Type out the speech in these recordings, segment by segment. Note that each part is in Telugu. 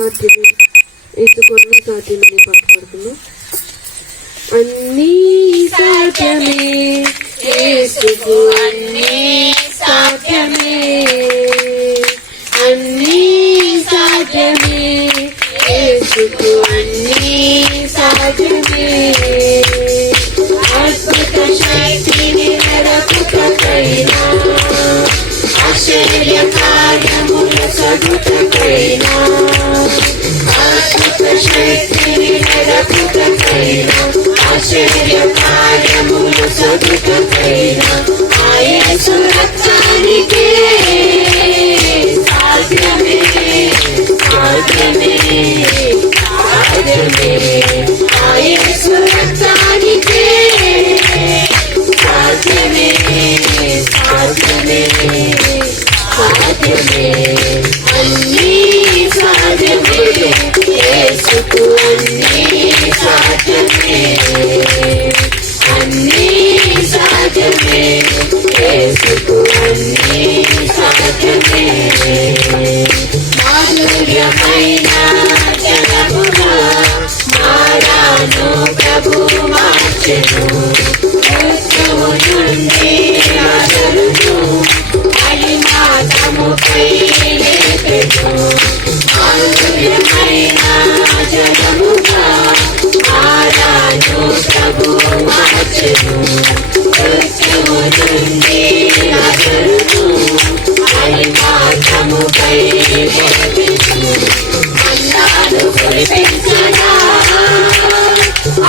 సాధ్యమే, యేసుకు అన్నీ సాధ్యమని పాట పాడుకుందాం. అన్నీ సాధ్యమే, యేసుకు అన్నీ సాధ్యమే, అన్నీ సాధ్యమే, యేసుకు అన్నీ సాధ్యమే. అద్భుత శక్తిని నరపుటకైనా, ఆశ్చర్య కార్యముల సగుటకైనా, అద్భుత శక్తిని నరపుటకైనా, ఆశ్చర్య కార్యముల సగుటకైనా, ఆ యేసు రక్తానికే సాధ్యమే, సాధ్యమే, సాధ్యమే. ఆ యేసు రక్తానికే సాధ్యమే, సాధ్యమే, సాధ్యమే. అన్నీ సాధ్యమే, యేసుకు అన్నీ సాధ్యమే, అన్నీ సాధ్యమే, యేసుకు అన్నీ సాధ్యమే. మాధుర్యమైన జలముగా మారాను, ప్రభు మార్చెను, మృత్యువు నుండి నరును అడిమాతముపై లేపెను. మాధుర్యమైన జలముగా మారాను, ప్రభు మార్చెను, మృత్యువు నుండి నరును అడిమాతముపై లేపెను. అన్నాడు కురిపించగా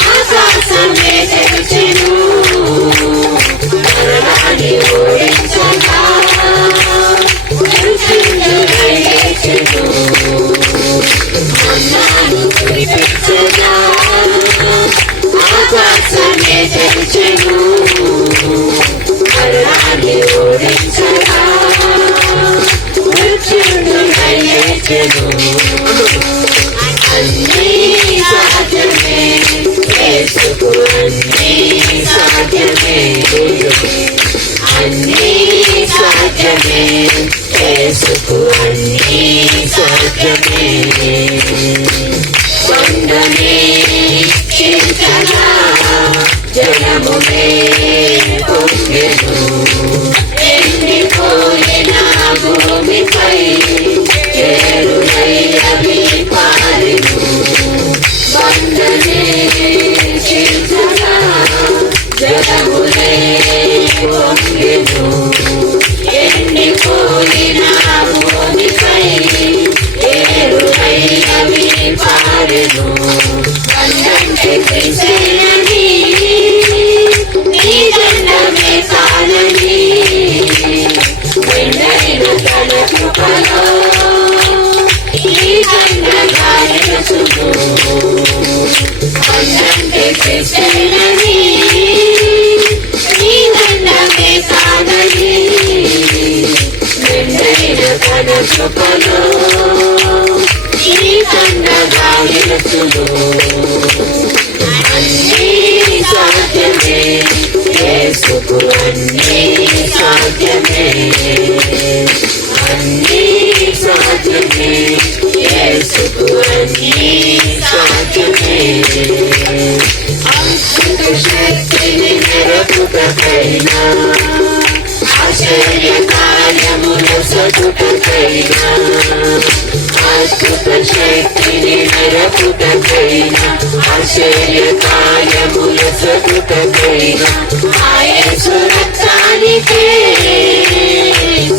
ఆకాశమే తెరిచెను, మరణాన్ని ఓడించగా మృత్యుంజయుడై లేచెను. అన్నాడు కురిపించగా ఆకాశమే తెరిచెను, మరణాన్ని ఓడించగా మృత్యుంజయుడై లేచెను. అన్నీ సాధ్యమే, యేసుకు అన్నీ సాధ్యమే, అన్నీ సాధ్యమే, యేసుకు అన్నీ సాధ్యమే. కొండనే చింతగా జలమునే పొంగెను, ఎండిపోయిన భూమిపై చేరులై అవి పారెను. కొండనే చింతగా జలమునే పొంగెను, ఎండిపోయిన భూమిపై చేరులై అవి పారెను. కొండంటే క్రీస్తేనని, నీ దండమే చాలని, వెండైన తన కృపలో ఈ దండగా నిలుచును. కొండంటే క్రీస్తేనని, నీ దండమే చాలని, వెండైన తన కృపలో ఈ దండగా నిలుచును. అన్నీ సాధ్యమే, యేసుకు అన్నీ సాధ్యమే, అన్నీ సాధ్యమే, యేసుకు అన్నీ సాధ్యమే. అద్భుత శక్తిని నరపుటకైనా, ఆశ్చర్య కార్యముల సగుటకైనా, అద్భుత శక్తిని నరపుటకైనా, ఆశ్చర్య కార్యముల సగుటకైనా, ఆ యేసు రక్తానికే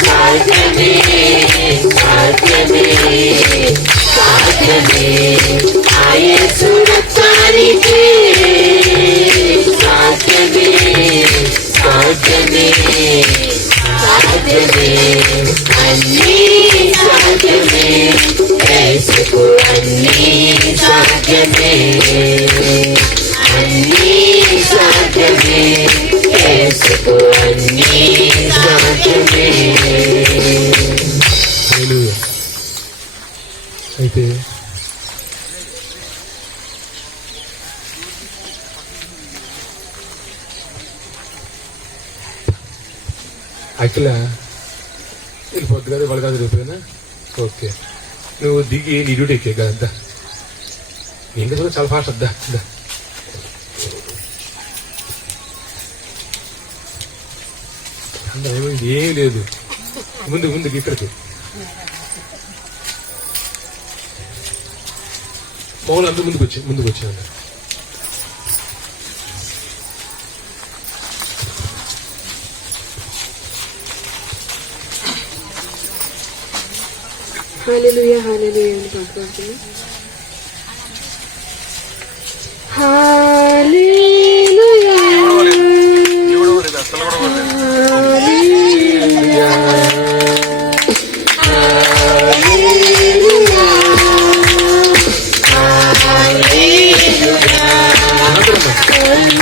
సాధ్యమే, సాధ్యమే, సాధ్యమే. ఆ యేసు రక్తానికే సాధ్యమే, సాధ్యమే, సాధ్యమే. అన్నీ సాధ్యమే, యేసుకు అన్నీ సాధ్యమే, అన్నీ సాధ్యమే, యేసుకు అన్నీ సాధ్యమే. అయితే అఖిల వెళ్ళిపోద్ది కదా, వాళ్ళు కాదు రేపేనా? ఓకే. నువ్వు దిగి నీ డ్యూటీ ఎక్కే కదా ఇంకా కూడా చాలా ఫాస్ట్ వద్దా ఏమైంది ఏం లేదు ముందుకి ఇక్కడికి పౌలు అందరూ ముందుకు వచ్చాడు హల్లెలూయా హల్లెలూయా అని పాడుకుంటున్నాం. హల్లెలూయా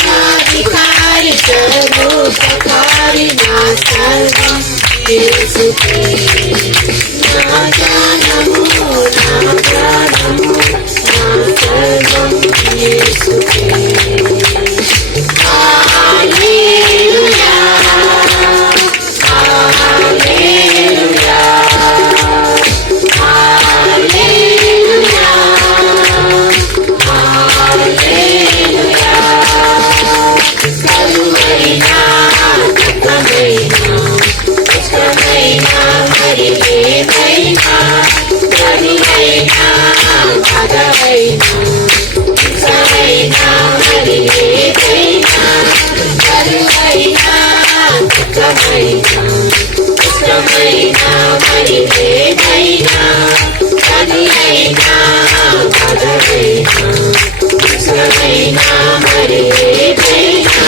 సర్వాధికారి సర్వోపకారి నా సర్వం యేసుకే నా జ్ఞానము నా ప్రాణము నా సర్వం యేసుకే హల్లెలూయా హల్లెలూయా హల్లెలూయా హల్లెలూయా కలువైనా కృపమైనా ఇష్టమైనా మరి ఏమైనా కరువైనా పదవైనా ఇష్టమైనా మరి ఏదైనా కరువైనా కృపమైనా ఇష్టమైనా మరి ఏదైనా కరువైనా పదవైనా ఇష్టమైనా మరి ఏదైనా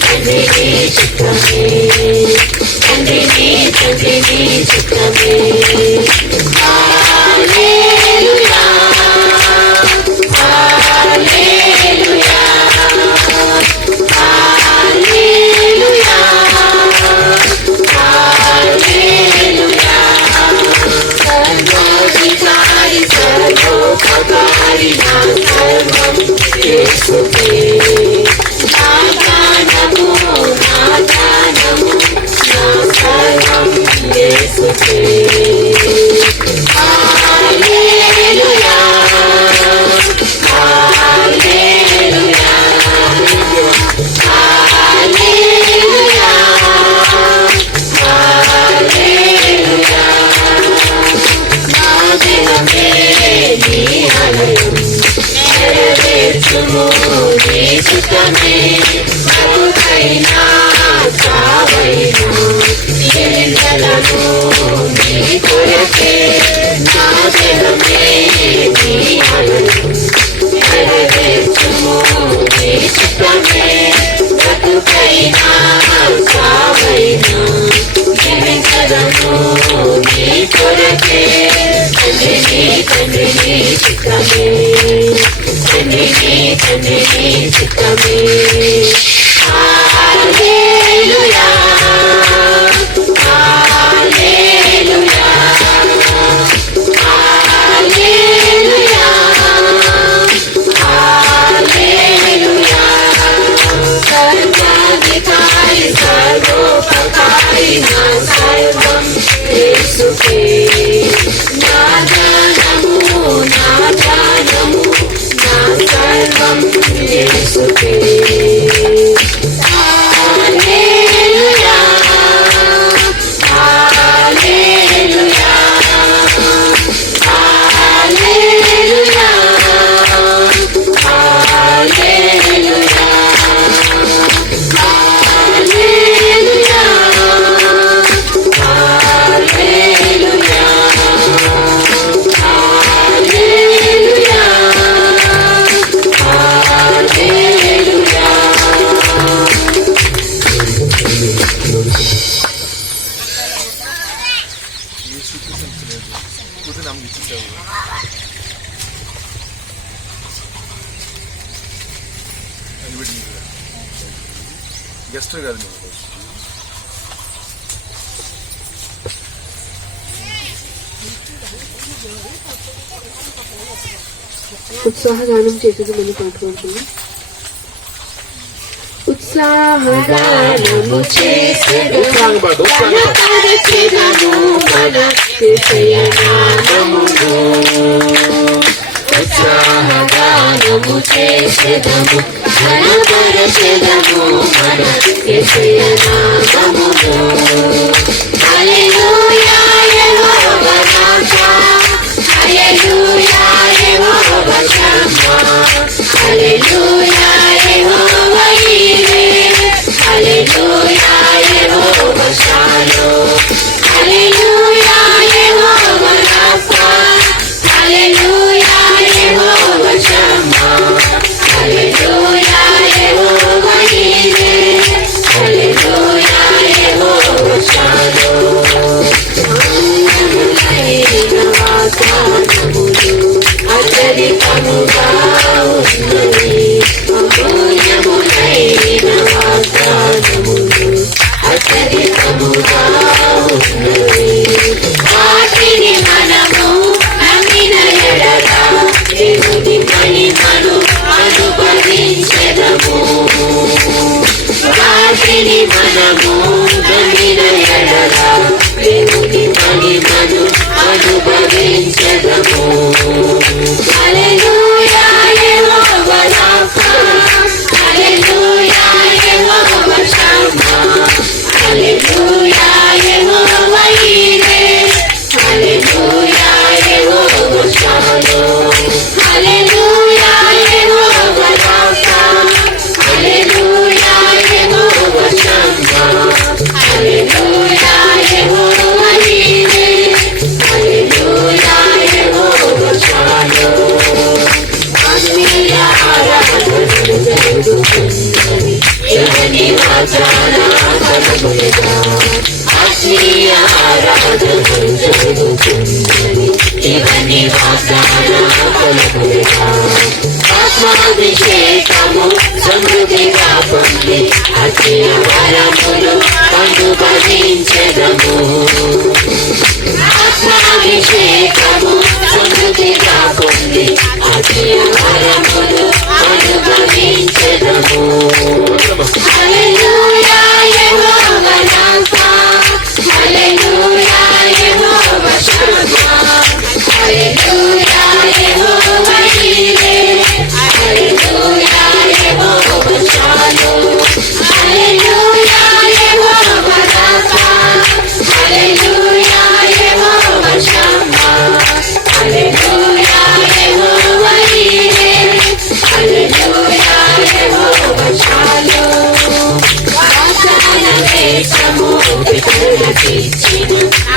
తండ్రిని చిత్తమే తండ్రిని చిత్తమే హల్లెలూయా హల్లెలూయా హల్లెలూయా హల్లెలూయా సర్వాధికారి సర్వోపకారి నా సర్వం యేసుకే నా జ్ఞానము నా సర్వం యేసుకే హల్లెలూయా హల్లెలూయా హల్లెలూయా హల్లెలూయా నా దేహమే నీ ఆలయం నెరవేర్చుము నీ చిత్తమే బతుకైనా చావైనా నిరంతరము నీ కొరకే నా దేహమే నీ ఆలయం నెరవేర్చుము నీ చిత్తమే బతుకైనా చావైనా నిరంతరము నీ కొరకే తండ్రిని చిత్తమే తండ్రిని చిత్తమే హల్లెలూయా హల్లెలూయా హల్లెలూయా హల్లెలూయా సర్వాధికారి సర్వోపకారి నా సర్వం యేసుకే నా జ్ఞానము నా ప్రాణము నా సర్వం యేసుకే హల్లెలూయా హల్లెలూయా హల్లెలూయా హల్లెలూయా హల్లెలూయా హల్లెలూయా హల్లెలూయా హల్లెలూయా గెస్ట్ కాదు నువ్వు ఉత్సాహగానం చేసేది మనం పాడుకుంటున్నాం. ఉత్సాహగానము చేసెదము ఉత్సాహంగా పాడు, ఉత్సాహంగా పాడు. కనపరచెదము మన యేసయ్య నామమును ఉత్సాహగానము చేసెదము కనపరచెదము మన యేసయ్య నామమును హల్లెలూయా యెహోవా రాఫా హల్లెలూయా యెహోవా షమ్మా హల్లెలూయా యెహోవా ఈరే హల్లెలూయా యెహోవా షాలోమ్ హల్లెలూయా యెహోవా రాఫా హల్లెలూయా యెహోవా షమ్మా హల్లెలూయా యెహోవా ఈరే హల్లెలూయా యెహోవా షాలోమ్ అత్యధికముగా ఉన్నది అమూల్యములైన వాగ్దానములు అత్యధికముగా ఉన్నది వాటిని మనము నమ్మిన ఎడల దేవుని మహిమను అనుభవించెదము వాటిని మనము నమ్మిన ఎడల దేవుని మహిమను అనుభవించెదము హల్లెలూయా యెహోవా రాఫా హల్లెలూయా యెహోవా షమ్మా హల్లెలూయా యెహోవా ఈరే హల్లెలూయా యెహోవా షాలోమ్ హల్లెలూయా యెహోవా రాఫా హల్లెలూయా యెహోవా షమ్మా హల్లెలూయా యెహోవా ఈరే హల్లెలూయా యెహోవా షాలోమ్ ఆత్మీయ ఆరాధనలు జరుగుతున్నవి ఎవని వాచారాధనములుగా ఆత్మీయ ఆరాధనలు జరుగుతున్నవి ఎవని వాచారాధనములుగా ఆత్మాభిషేకము సమృద్ధిగా పొంది అత్య వరములు అనుభవించెదము ఆత్మాభిషేకము సమృద్ధిగా పొంది అత్య వరములు అనుభవించెదము హల్లెలూయా యెహోవా రాఫా హల్లెలూయా యెహోవా షమ్మా హల్లెలూయా యెహోవా ఈరే హల్లెలూయా యెహోవా షాలోమ్ హల్లెలూయా యెహోవా రాఫా హల్లెలూయా యెహోవా షమ్మా హల్లెలూయా యెహోవా ఈరే హల్లెలూయా యెహోవా షాలోమ్ వాగ్దాన దేశము పితరులకిచ్చిన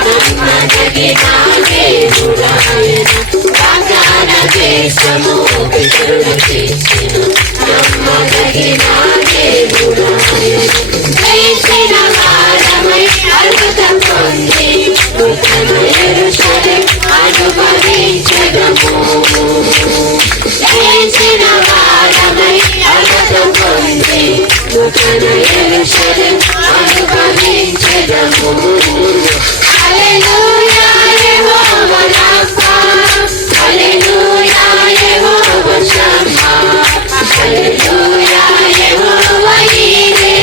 నమ్మదగిన దేవుడాయన వాగ్దాన దేశము పితరులకిచ్చిన నమ్మదగిన దేవుడాయన జయించిన వారమై అర్హత పొంది నూతన యెరూషలేము అనుభవించెదము జయించిన వారమై అర్హత పొంది నూతన యెరూషలేము అనుభవించెదము హల్లెలూయా యెహోవా రాఫా హల్లెలూయా యెహోవా షమ్మా హల్లెలూయా యెహోవా ఈరే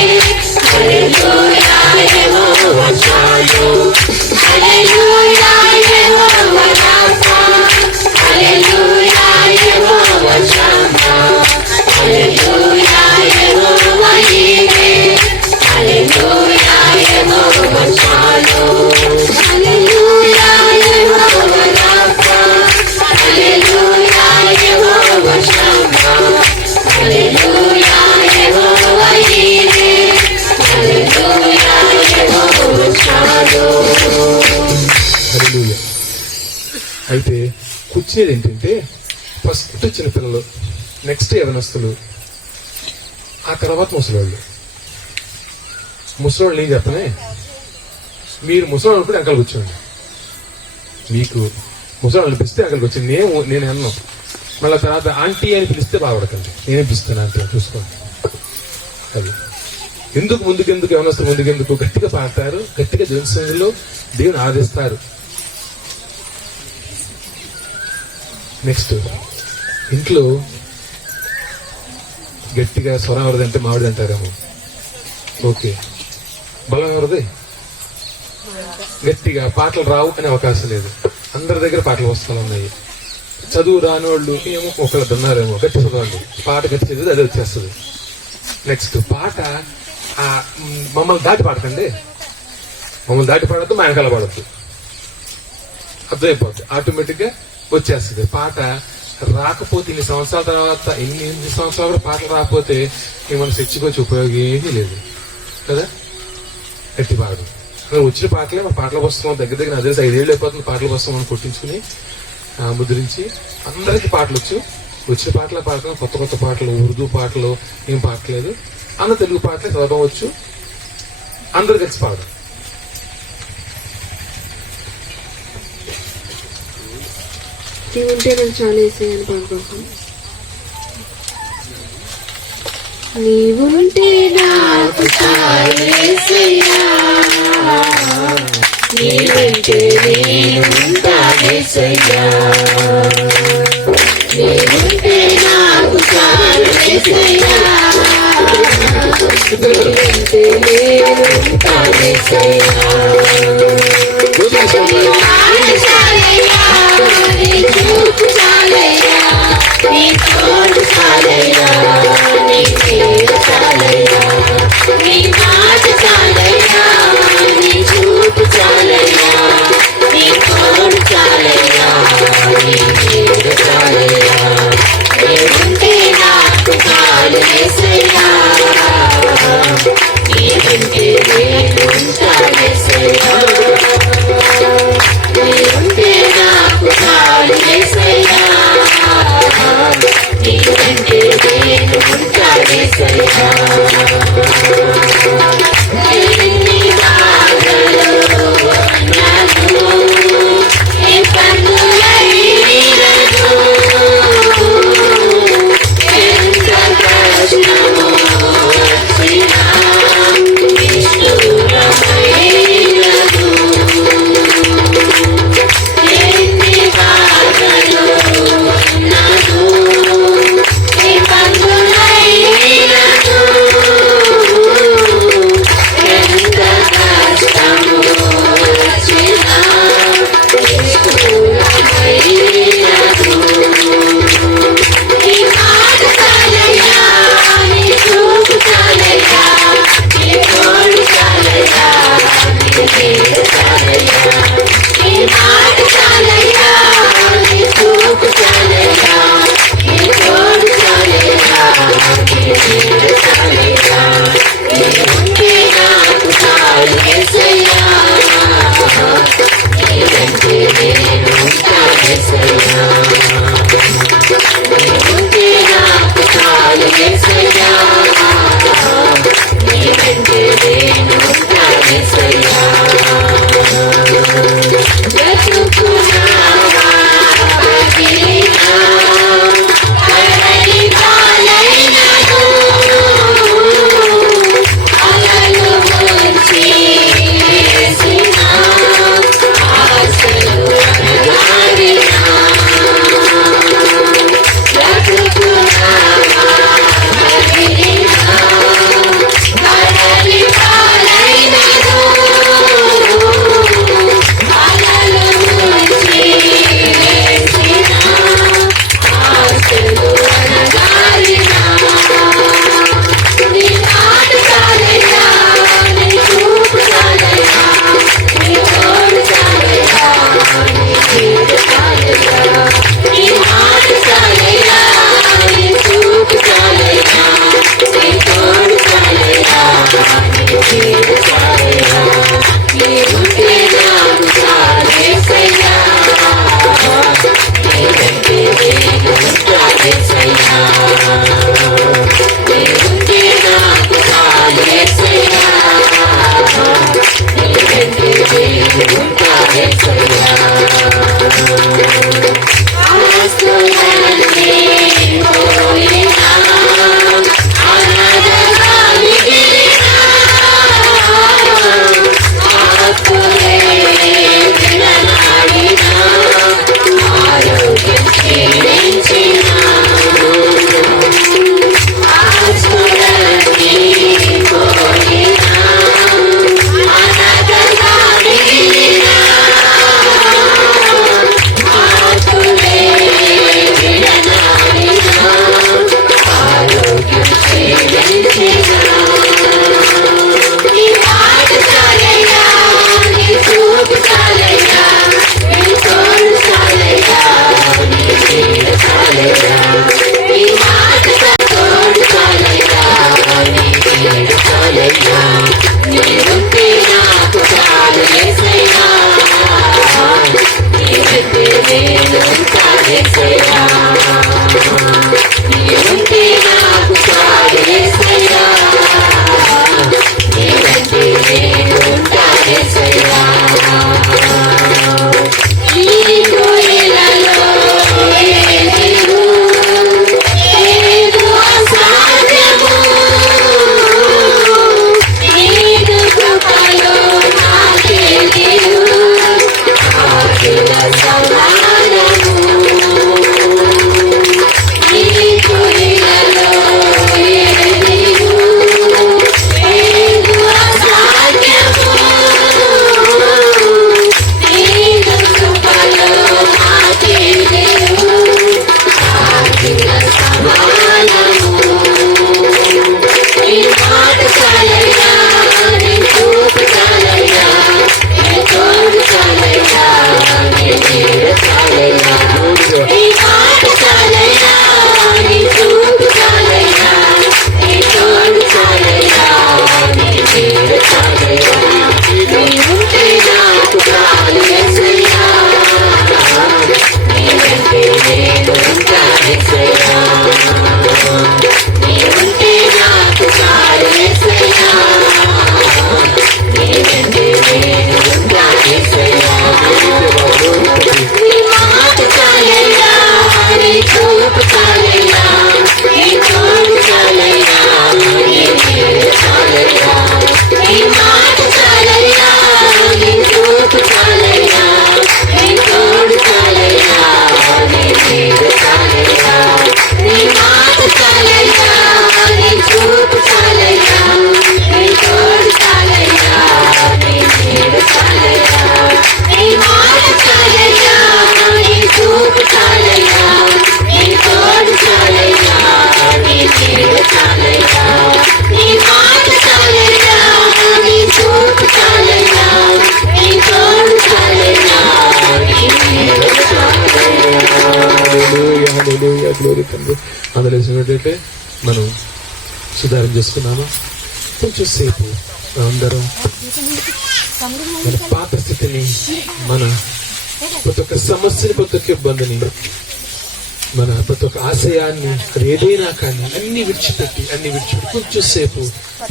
హల్లెలూయా యెహోవా షాలోమ్ హల్లెలూయా యెహోవా రాఫా హల్లెలూయా యెహోవా షమ్మా హల్లెలూయా యెహోవా ఈరే హల్లెలూయా యెహోవా షాలోమ్ హల్లెలూయా యెహోవా రాఫా హల్లెలూయా యెహోవా షమ్మా హల్లెలూయా యెహోవా ఈరే హల్లెలూయా యెహోవా షాలోమ్ హల్లెలూయా. అయితే కూర్చునేది ఏంటంటే ఫస్ట్ చిన్నపిల్లలు, నెక్స్ట్ యవనస్తులు, ఆ తర్వాత ముసలోళ్ళు. ముసలోళ్ళు ఏం చెప్పనే, మీరు ముసలోళ్ళు అనుకుంటే అంకల్ కూర్చోండి. మీకు ముసలోళ్ళు పిలిస్తే అంకల్ కూర్చోండి. నేను అన్నాను. మళ్ళీ తర్వాత ఆంటీ అని పిలిస్తే బాధపడకండి, నేనే పిలుస్తాను ఆంటీ అని చూసుకోండి. అది ఎందుకు ముందుకెందుకు యవనస్తులు ముందుకెందుకు గట్టిగా పాడతారు, గట్టిగా జనసంలో దేవుని ఆరాధిస్తారు. నెక్స్ట్ ఇంట్లో గట్టిగా స్వరం ఎవరిదంటే మామిడి అంటారేమో, ఓకే, బలం ఎవరిది? గట్టిగా పాటలు రావు అనే అవకాశం లేదు. అందరి దగ్గర పాటలు పుస్తకాలు ఉన్నాయి. చదువు రానోళ్ళు ఏమో ఒకళ్ళు ఉన్నారేమో, గట్టి చదవండి, పాట గట్టి చదివి అదే వచ్చేస్తుంది. నెక్స్ట్ పాట మమ్మల్ని దాటి పాడకండి, మమ్మల్ని దాటి పాడద్దు, మా వెనకాల పాడద్దు, అర్థమైపోద్ది, ఆటోమేటిక్ గా వచ్చేస్తుంది. పాట రాకపోతే ఇన్ని సంవత్సరాల తర్వాత, ఎన్ని సంవత్సరాలు కూడా పాటలు రాకపోతే మనం చర్చకొచ్చి ఉపయోగం ఏమీ లేదు కదా. గట్టి పాడు వచ్చిన పాటలే మా పాటల పుస్తకం దగ్గర నాకు తెలిసి 5 ఏళ్ళు అయిపోతుంది. పాటల పుస్తకం మనం కొట్టించుకుని ముద్రించి అందరికీ పాటలు వచ్చిన పాటలే పాడతాం. కొత్త కొత్త పాటలు, ఉర్దూ పాటలు ఏం పాడలేదు, అన్న తెలుగు పాటలే చదవడం వచ్చు. అందరు కలిసి పాడు. నీవుంటే నాకు చాలా వేసేయని పాడుకోసం. నీవుంటే నాకు చాలేసయ్యా, నీవుంటే నేనుంటానేసయ్యా, నీవుంటే నాకు చాలేసయ్యా, నీవుంటే నేనుంటానేసయ్యా, నీ చూపు చాలయ్యా, నీ తోడు చాలయ్యా, నీ పేరు చాలయ్యా, నీ మాట చాలయ్యా, నీ చూపు చాలయ్యా, నీ తోడు చాలయ్యా, నీ పేరు చాలయ్యా, నీవుంటే నాకు చాలు యేసయ్యా, నీవుంటే నేను ఉంటానేసయ్యా, నీవుంటే నాకు చాలు యేసయ్యా, నీవుంటే నేను ఉంటానేసయ్యా. ఎన్ని బాధలు నాకు ఏ కన్నులైనను, ఎంత కష్టము వచ్చినా నిష్ఠూరమైనను, నీవుంటే నాకు చాలు యేసయ్యా నీవంటే నేను ఉంటా యేసయ్యా నీవుంటే నాకు చాలు యేసయ్యా నీవంటే నేను ఉంటా యేసయ్యా నీకు ఇలాలో ఏదిరు ఏదు అసాధ్యము నీకు కృపలో నాకేదిరు ఆదిల సమానము నీకు ఇలాలో ఏదిరు ఏదు అసాధ్యము నీకు కృపలో నాకేదిరు ఆదిల సమానము నీ మాట చాలయ్యా నీ చూపు చాలయ్యా నీ తోడు చాలయ్యా నీ నీడ చాలయ్యా నీ మాట చాలయ్యా నీ చూపు చాలయ్యా నీ తోడు చాలయ్యా నీ నీడ చాలయ్యా నీవుంటే నాకు చాలు యేసయ్యా నీవంటే నేను ఉంటా యేసయ్యా నీవుంటే నాకు చాలు యేసయ్యా నీవంటే నేను ఉంటా యేసయ్యా నీ మాట చాలయ్యా నీ చూపు చాలయ్యా నీ తోడు చాలయ్యా నీ నీడ చాలయ్యా నీ మాట చాలయ్యా నీ చూపు చాలయ్యా నీ తోడు చాలయ్యా నీ నీడ చాలయ్యా నీ మాట చాలయ్యా నీ చూపు చాలయ్యా నీ తోడు చాలయ్యా నీ నీడ చాలయ్యా నీ మాట చాలయ్యా నీ చూపు చాలయ్యా నీ తోడు చాలయ్యా నీ నీడ చాలయ్యా నీ మాట చాలయ్యా నీ చూపు చాలయ్యా నీ తోడు చాలయ్యా నీ నీడ చాలయ్యా హల్లెలూయా హల్లెలూయా గ్లోరీ తండ్రి. అందులో వేసినట్టయితే మనం సుధారణ చేసుకున్నాము. కొంచెం సేపు అందరం మన పాత స్థితిని, మన ప్రతి ఒక్క సమస్యని, ప్రతి ఒక్క ఇబ్బందిని, మన ప్రతి ఒక్క ఆశయాన్ని, అది ఏదైనా కానీ అన్ని విడిచిపెట్టి కొంచెం సేపు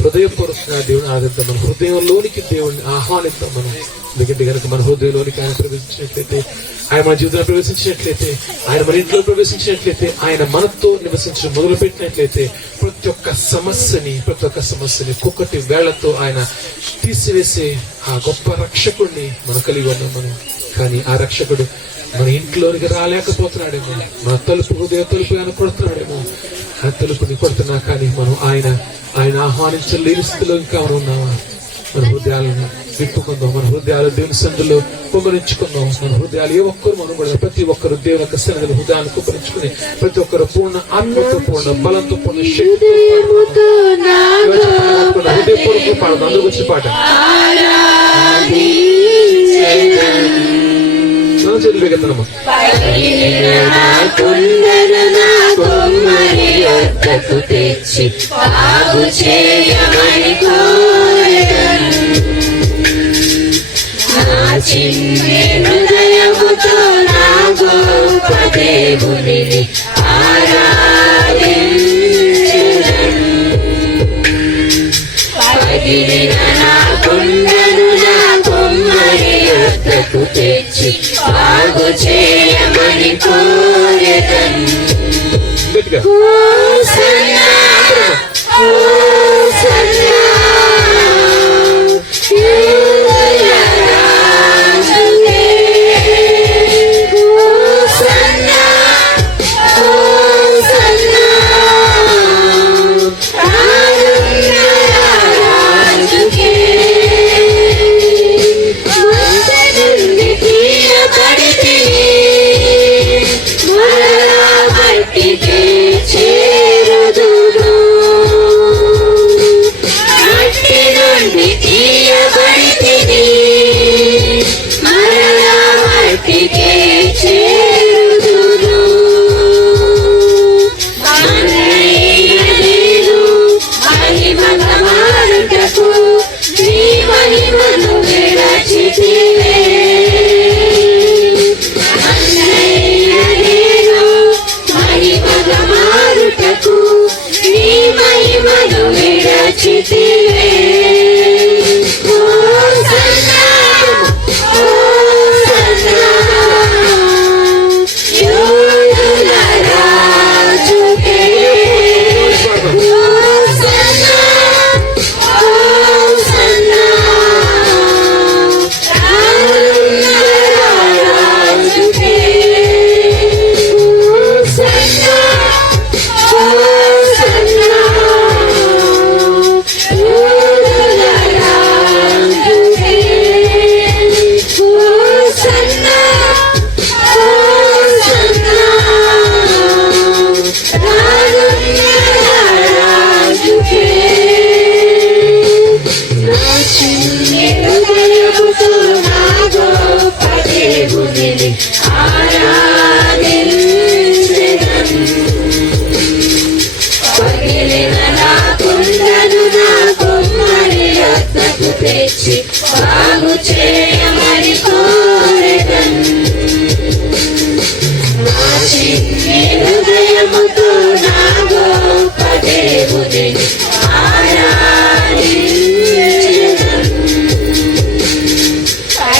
హృదయపూర్వకంగా దేవుని ఆరాధిద్దాం. మన హృదయంలోనికి దేవుడిని ఆహ్వానిద్దాం. మనం ఎందుకంటే కనుక మన హృదయంలోనికి ఆయన ప్రవేశించినట్లయితే, ఆయన మన జీవితంలో ప్రవేశించినట్లయితే, ఆయన మన ఇంట్లో ప్రవేశించినట్లయితే, ఆయన మనతో నివసించడం మొదలు పెట్టినట్లయితే ప్రతి ఒక్క సమస్యని ఒక్కొక్కటి వేళ్లతో ఆయన తీసివేసే ఆ గొప్ప రక్షకుడిని మనం కలిగి ఉన్నాం మనం. కానీ ఆ రక్షకుడు మన ఇంట్లోనికి రాలేకపోతున్నాడేమో, మన హృదయ తలుపు ఆయన కొడుతున్నాడేమో. ఆ తలుపుని కొడుతున్నా కానీ మనం ఆయన ఆహ్వానించలేని స్థితిలో ఇంకా మనం ఉన్నామా? మన హృదయాలను విప్పుకుందాం. మన హృదయాలు దేవుని సన్నిధిలో కుమ్మరించుకుందాం. మన హృదయాలు ఏ ఒక్కరు మనం కూడా ప్రతి ఒక్కరు దేవుని యొక్క సన్నిధిలో హృదయాన్ని కుమ్మరించుకుని ప్రతి ఒక్కరు పూర్ణ ఆత్మతో, పూర్ణ బలంతో, పూర్ణ శక్తితో హృదయపూర్వక పాడదాం. అందరూ వచ్చి పాట చేతులు వేగెత్తనమ్మా. తెచ్చి బాగు చేయమని కోరెదను. నా చిన్ని హృదయముతో నా గొప్ప దేవుని ఆరాధించెదను. పగిలిన నా కొండను నా కొమ్మరి యొద్దకు తెచ్చి బాగు చేయమని కోరెదను. హోసన్నా హోసన్నా యూదయరాజుకే. హోసన్నా హోసన్నా రాజుకే. మంట నుండి తీయబడితిని, మరలా మట్టికే తెచ్చి బాగు చేయమని కోరెదన్. నా చిన్ని హృదయముతో నా గొప్ప దేవుని ఆరాధించెదన్.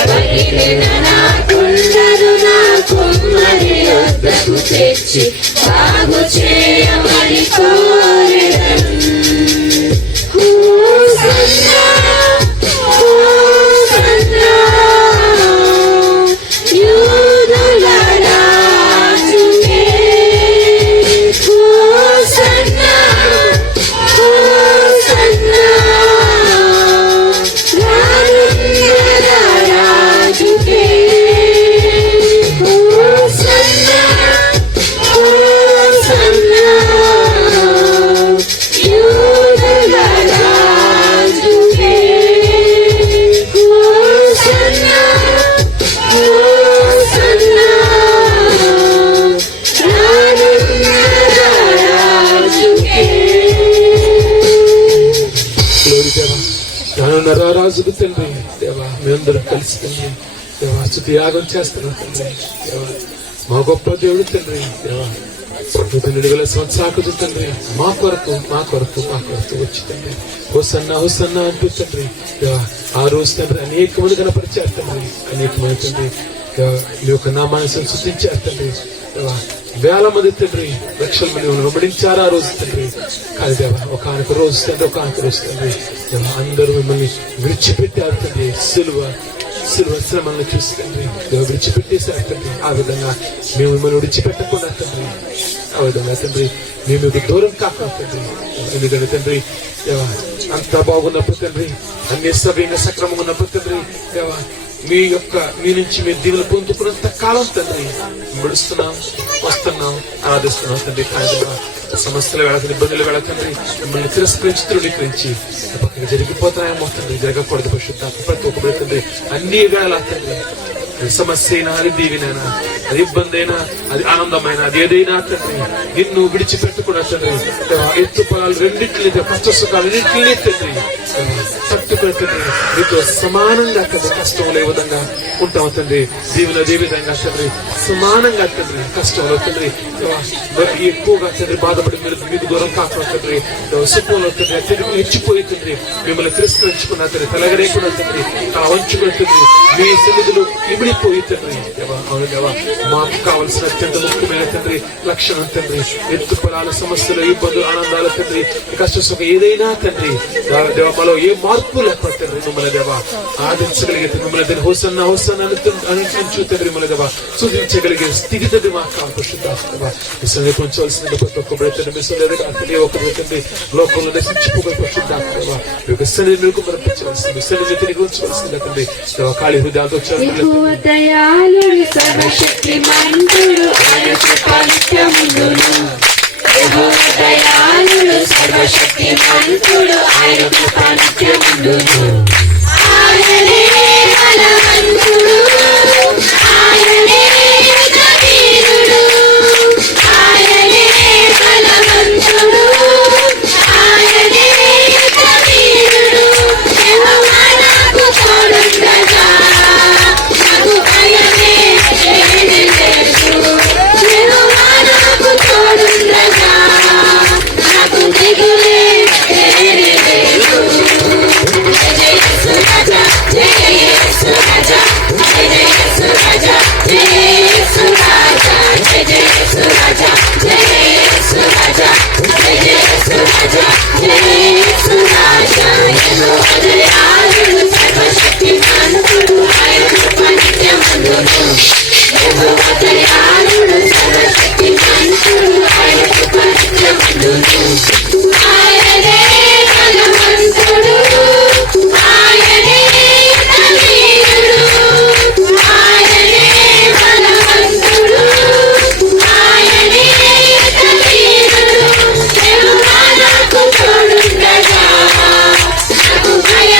పగిలిన నా కుండను నా కుమ్మరి యొద్దకు తెచ్చి బాగు చేయమని కోరెదన్. హోసన్నా, హోసన్నా, యూదుల రాజుకే. హోసన్నా, హోసన్నా, రాజుల రాజుకే. హోసన్నా, హోసన్నా, యూదుల రాజుకే. హోసన్నా, హోసన్నా, రాజుకే. గ్లోరీ దేవా, నానున్న రారాజుకు తండ్రి దేవా, మేమందరం కలిసి తండ్రి దేవా స్తుతి యాగం చేస్తున్నాం తండ్రి దేవా, మా గొప్ప దేవుడు తండ్రి దేవా. 2000 సంవత్సరాలు తండ్రి మా కొరకు వచ్చి తండ్రి హోసన్నా హోసన్నా అంటూ తండ్రి దేవా, ఆ రోజు తండ్రి అనేక మంది కనపరిచారు తండ్రి, అనేక మంది తండ్రి దేవా మీ యొక్క నామాన్ని సంస్కృతించారు తండ్రి దేవా. వేల మంది తండ్రి, లక్షల మంది వెంబడించారు ఆ రోజు తండ్రి. కానీ దేవా ఒకనొక రోజు తండ్రి, ఒకనొక రోజు తండ్రి దేవా అందరూ మిమ్మల్ని విడిచిపెట్టారు తండ్రి. సిలువ శ్రమలను చూసి తండ్రి దేవ విడిచిపెట్టేశారు తండ్రి. ఆ విధంగా మేము మిమ్మల్ని విడిచిపెట్టకుండా తండ్రి, ఆ విధంగా తండ్రి మేము మీకు దూరం కాకుండా తండ్రి. ఎందుకంటే తండ్రి దేవా అంతా బాగున్నప్పుడు తండ్రి, అన్ని సవ్యంగా సక్రమంగా ఉన్నప్పుడు తండ్రి దేవా మీ నుంచి మేము దీవులు పొందుకున్నంత కాలం తండ్రి విడుస్తున్నాం, వస్తున్నాం, ఆరాధిస్తున్నాం తండ్రి. కానీ దేవా సమస్యలు వెళ్ళకండి, ఇబ్బందులు వెళ్ళకండి, మిమ్మల్ని తిరస్కరించి తృణీకరించి పక్కన జరిగిపోతున్నాయేమో తండ్రి. జరగకూడదు పరిశుద్ధాత్మ ప్రతి ఒక్క తండ్రి. అన్ని వేళ తండ్రి అది సమస్య అయినా, అది దీవెనైనా, అది ఇబ్బంది అయినా, అది ఆనందమైనా, అది ఏదైనా తండ్రి నిన్ను విడిచిపెట్టకుండా తండ్రి ఎత్తు పొలాలు రెండింటినీ కష్ట సుఖాలు రెండింటినీ తండ్రి పట్టుకుని తండ్రి నీతో సమానంగా తండ్రి కష్టంలో ఏ విధంగా ఉంటాం తండ్రి, దీవులు అదే విధంగా తండ్రి సమానంగా తండ్రి కష్టంలో తండ్రి ఎక్కువగా తండ్రి బాధపడి మీరు దూరం కాకుండా తండ్రి సుఖంలో తండ్రి తిరిగి హెచ్చిపోయి తండ్రి మిమ్మల్ని తిరస్కరించుకున్న తండ్రి తలగరేకున్న తండ్రి తల వంచుకున్న తండ్రి మీ సన్నిధులు ఇమిడిపోయి తండ్రి అవును దేవా మాకు కావలసిన అత్యంత ముఖ్యమైన తండ్రి లక్షణం తండ్రి ఎత్తు పొలాల సమస్యలు, ఇబ్బందులు, ఆనందాలు తండ్రి కష్ట సుఖం ఏదైనా తండ్రి దేవ మాలో ఏ మార్పు లేకపోతే తండ్రి మిమ్మల్ని దేవా ఆదించగలిగే మిమ్మల్ని హోసన్నా హోసన్నా అనుసరించు తండ్రి మిమ్మల్ని దేవా సూచించగలిగే స్థితి తండ్రి మాకు కాల్పొచ్చుద్దాం. మీ సన్నిధి పొంచవలసిన ప్రతి ఒక్క తండ్రి మీ సన్నిధి ఒక తండ్రి లోకంలో నశించిపోగొచ్చుద్దాం దేవా. మీ యొక్క సన్నిధి మీకు మరపించవలసింది, మీ సన్నిధి తిరిగి ఉంచవలసింది తండ్రి దేవా. ఖాళీ హృదయాలతో దయాళుడు సర్వశక్తిమంతుడు ఆయన కృప నిత్యముండును. యెహోవా దయాళుడు సర్వశక్తిమంతుడు ఆయన కృప నిత్యముండును. ఆయనే బలవంతుడు, ఆయనే యుద్ధవీరుడు, ఆయనే బలవంతుడు, ఆయనే యుద్ధవీరుడు. యెహోవా నాకు తోడుండగా నాకు భయమే లేదు. యెహోవా నాకు తోడుండగా నాకు దిగులే లేదు. జయ యేసు రాజా, జయ యేసు రాజా, జయ యేసు రాజా, జయ యేసు రాజా, జయ యేసు రాజా, జయ యేసు రాజా, జయ యేసు రాజా, జయ యేసు రాజా. యెహోవా దయాళుడు సర్వశక్తిమంతుడు ఆయన కృప నిత్యముండును. యెహోవా దయాళుడు సర్వశక్తిమంతుడు ఆయన కృప నిత్యముండును. ఆయనే బలవంతుడు, ఆయనే యుద్ధవీరుడు, ఆయనే బలవంతుడు, ఆయనే యుద్ధవీరుడు. యెహోవా నాకు తోడుండగా నాకు భయమే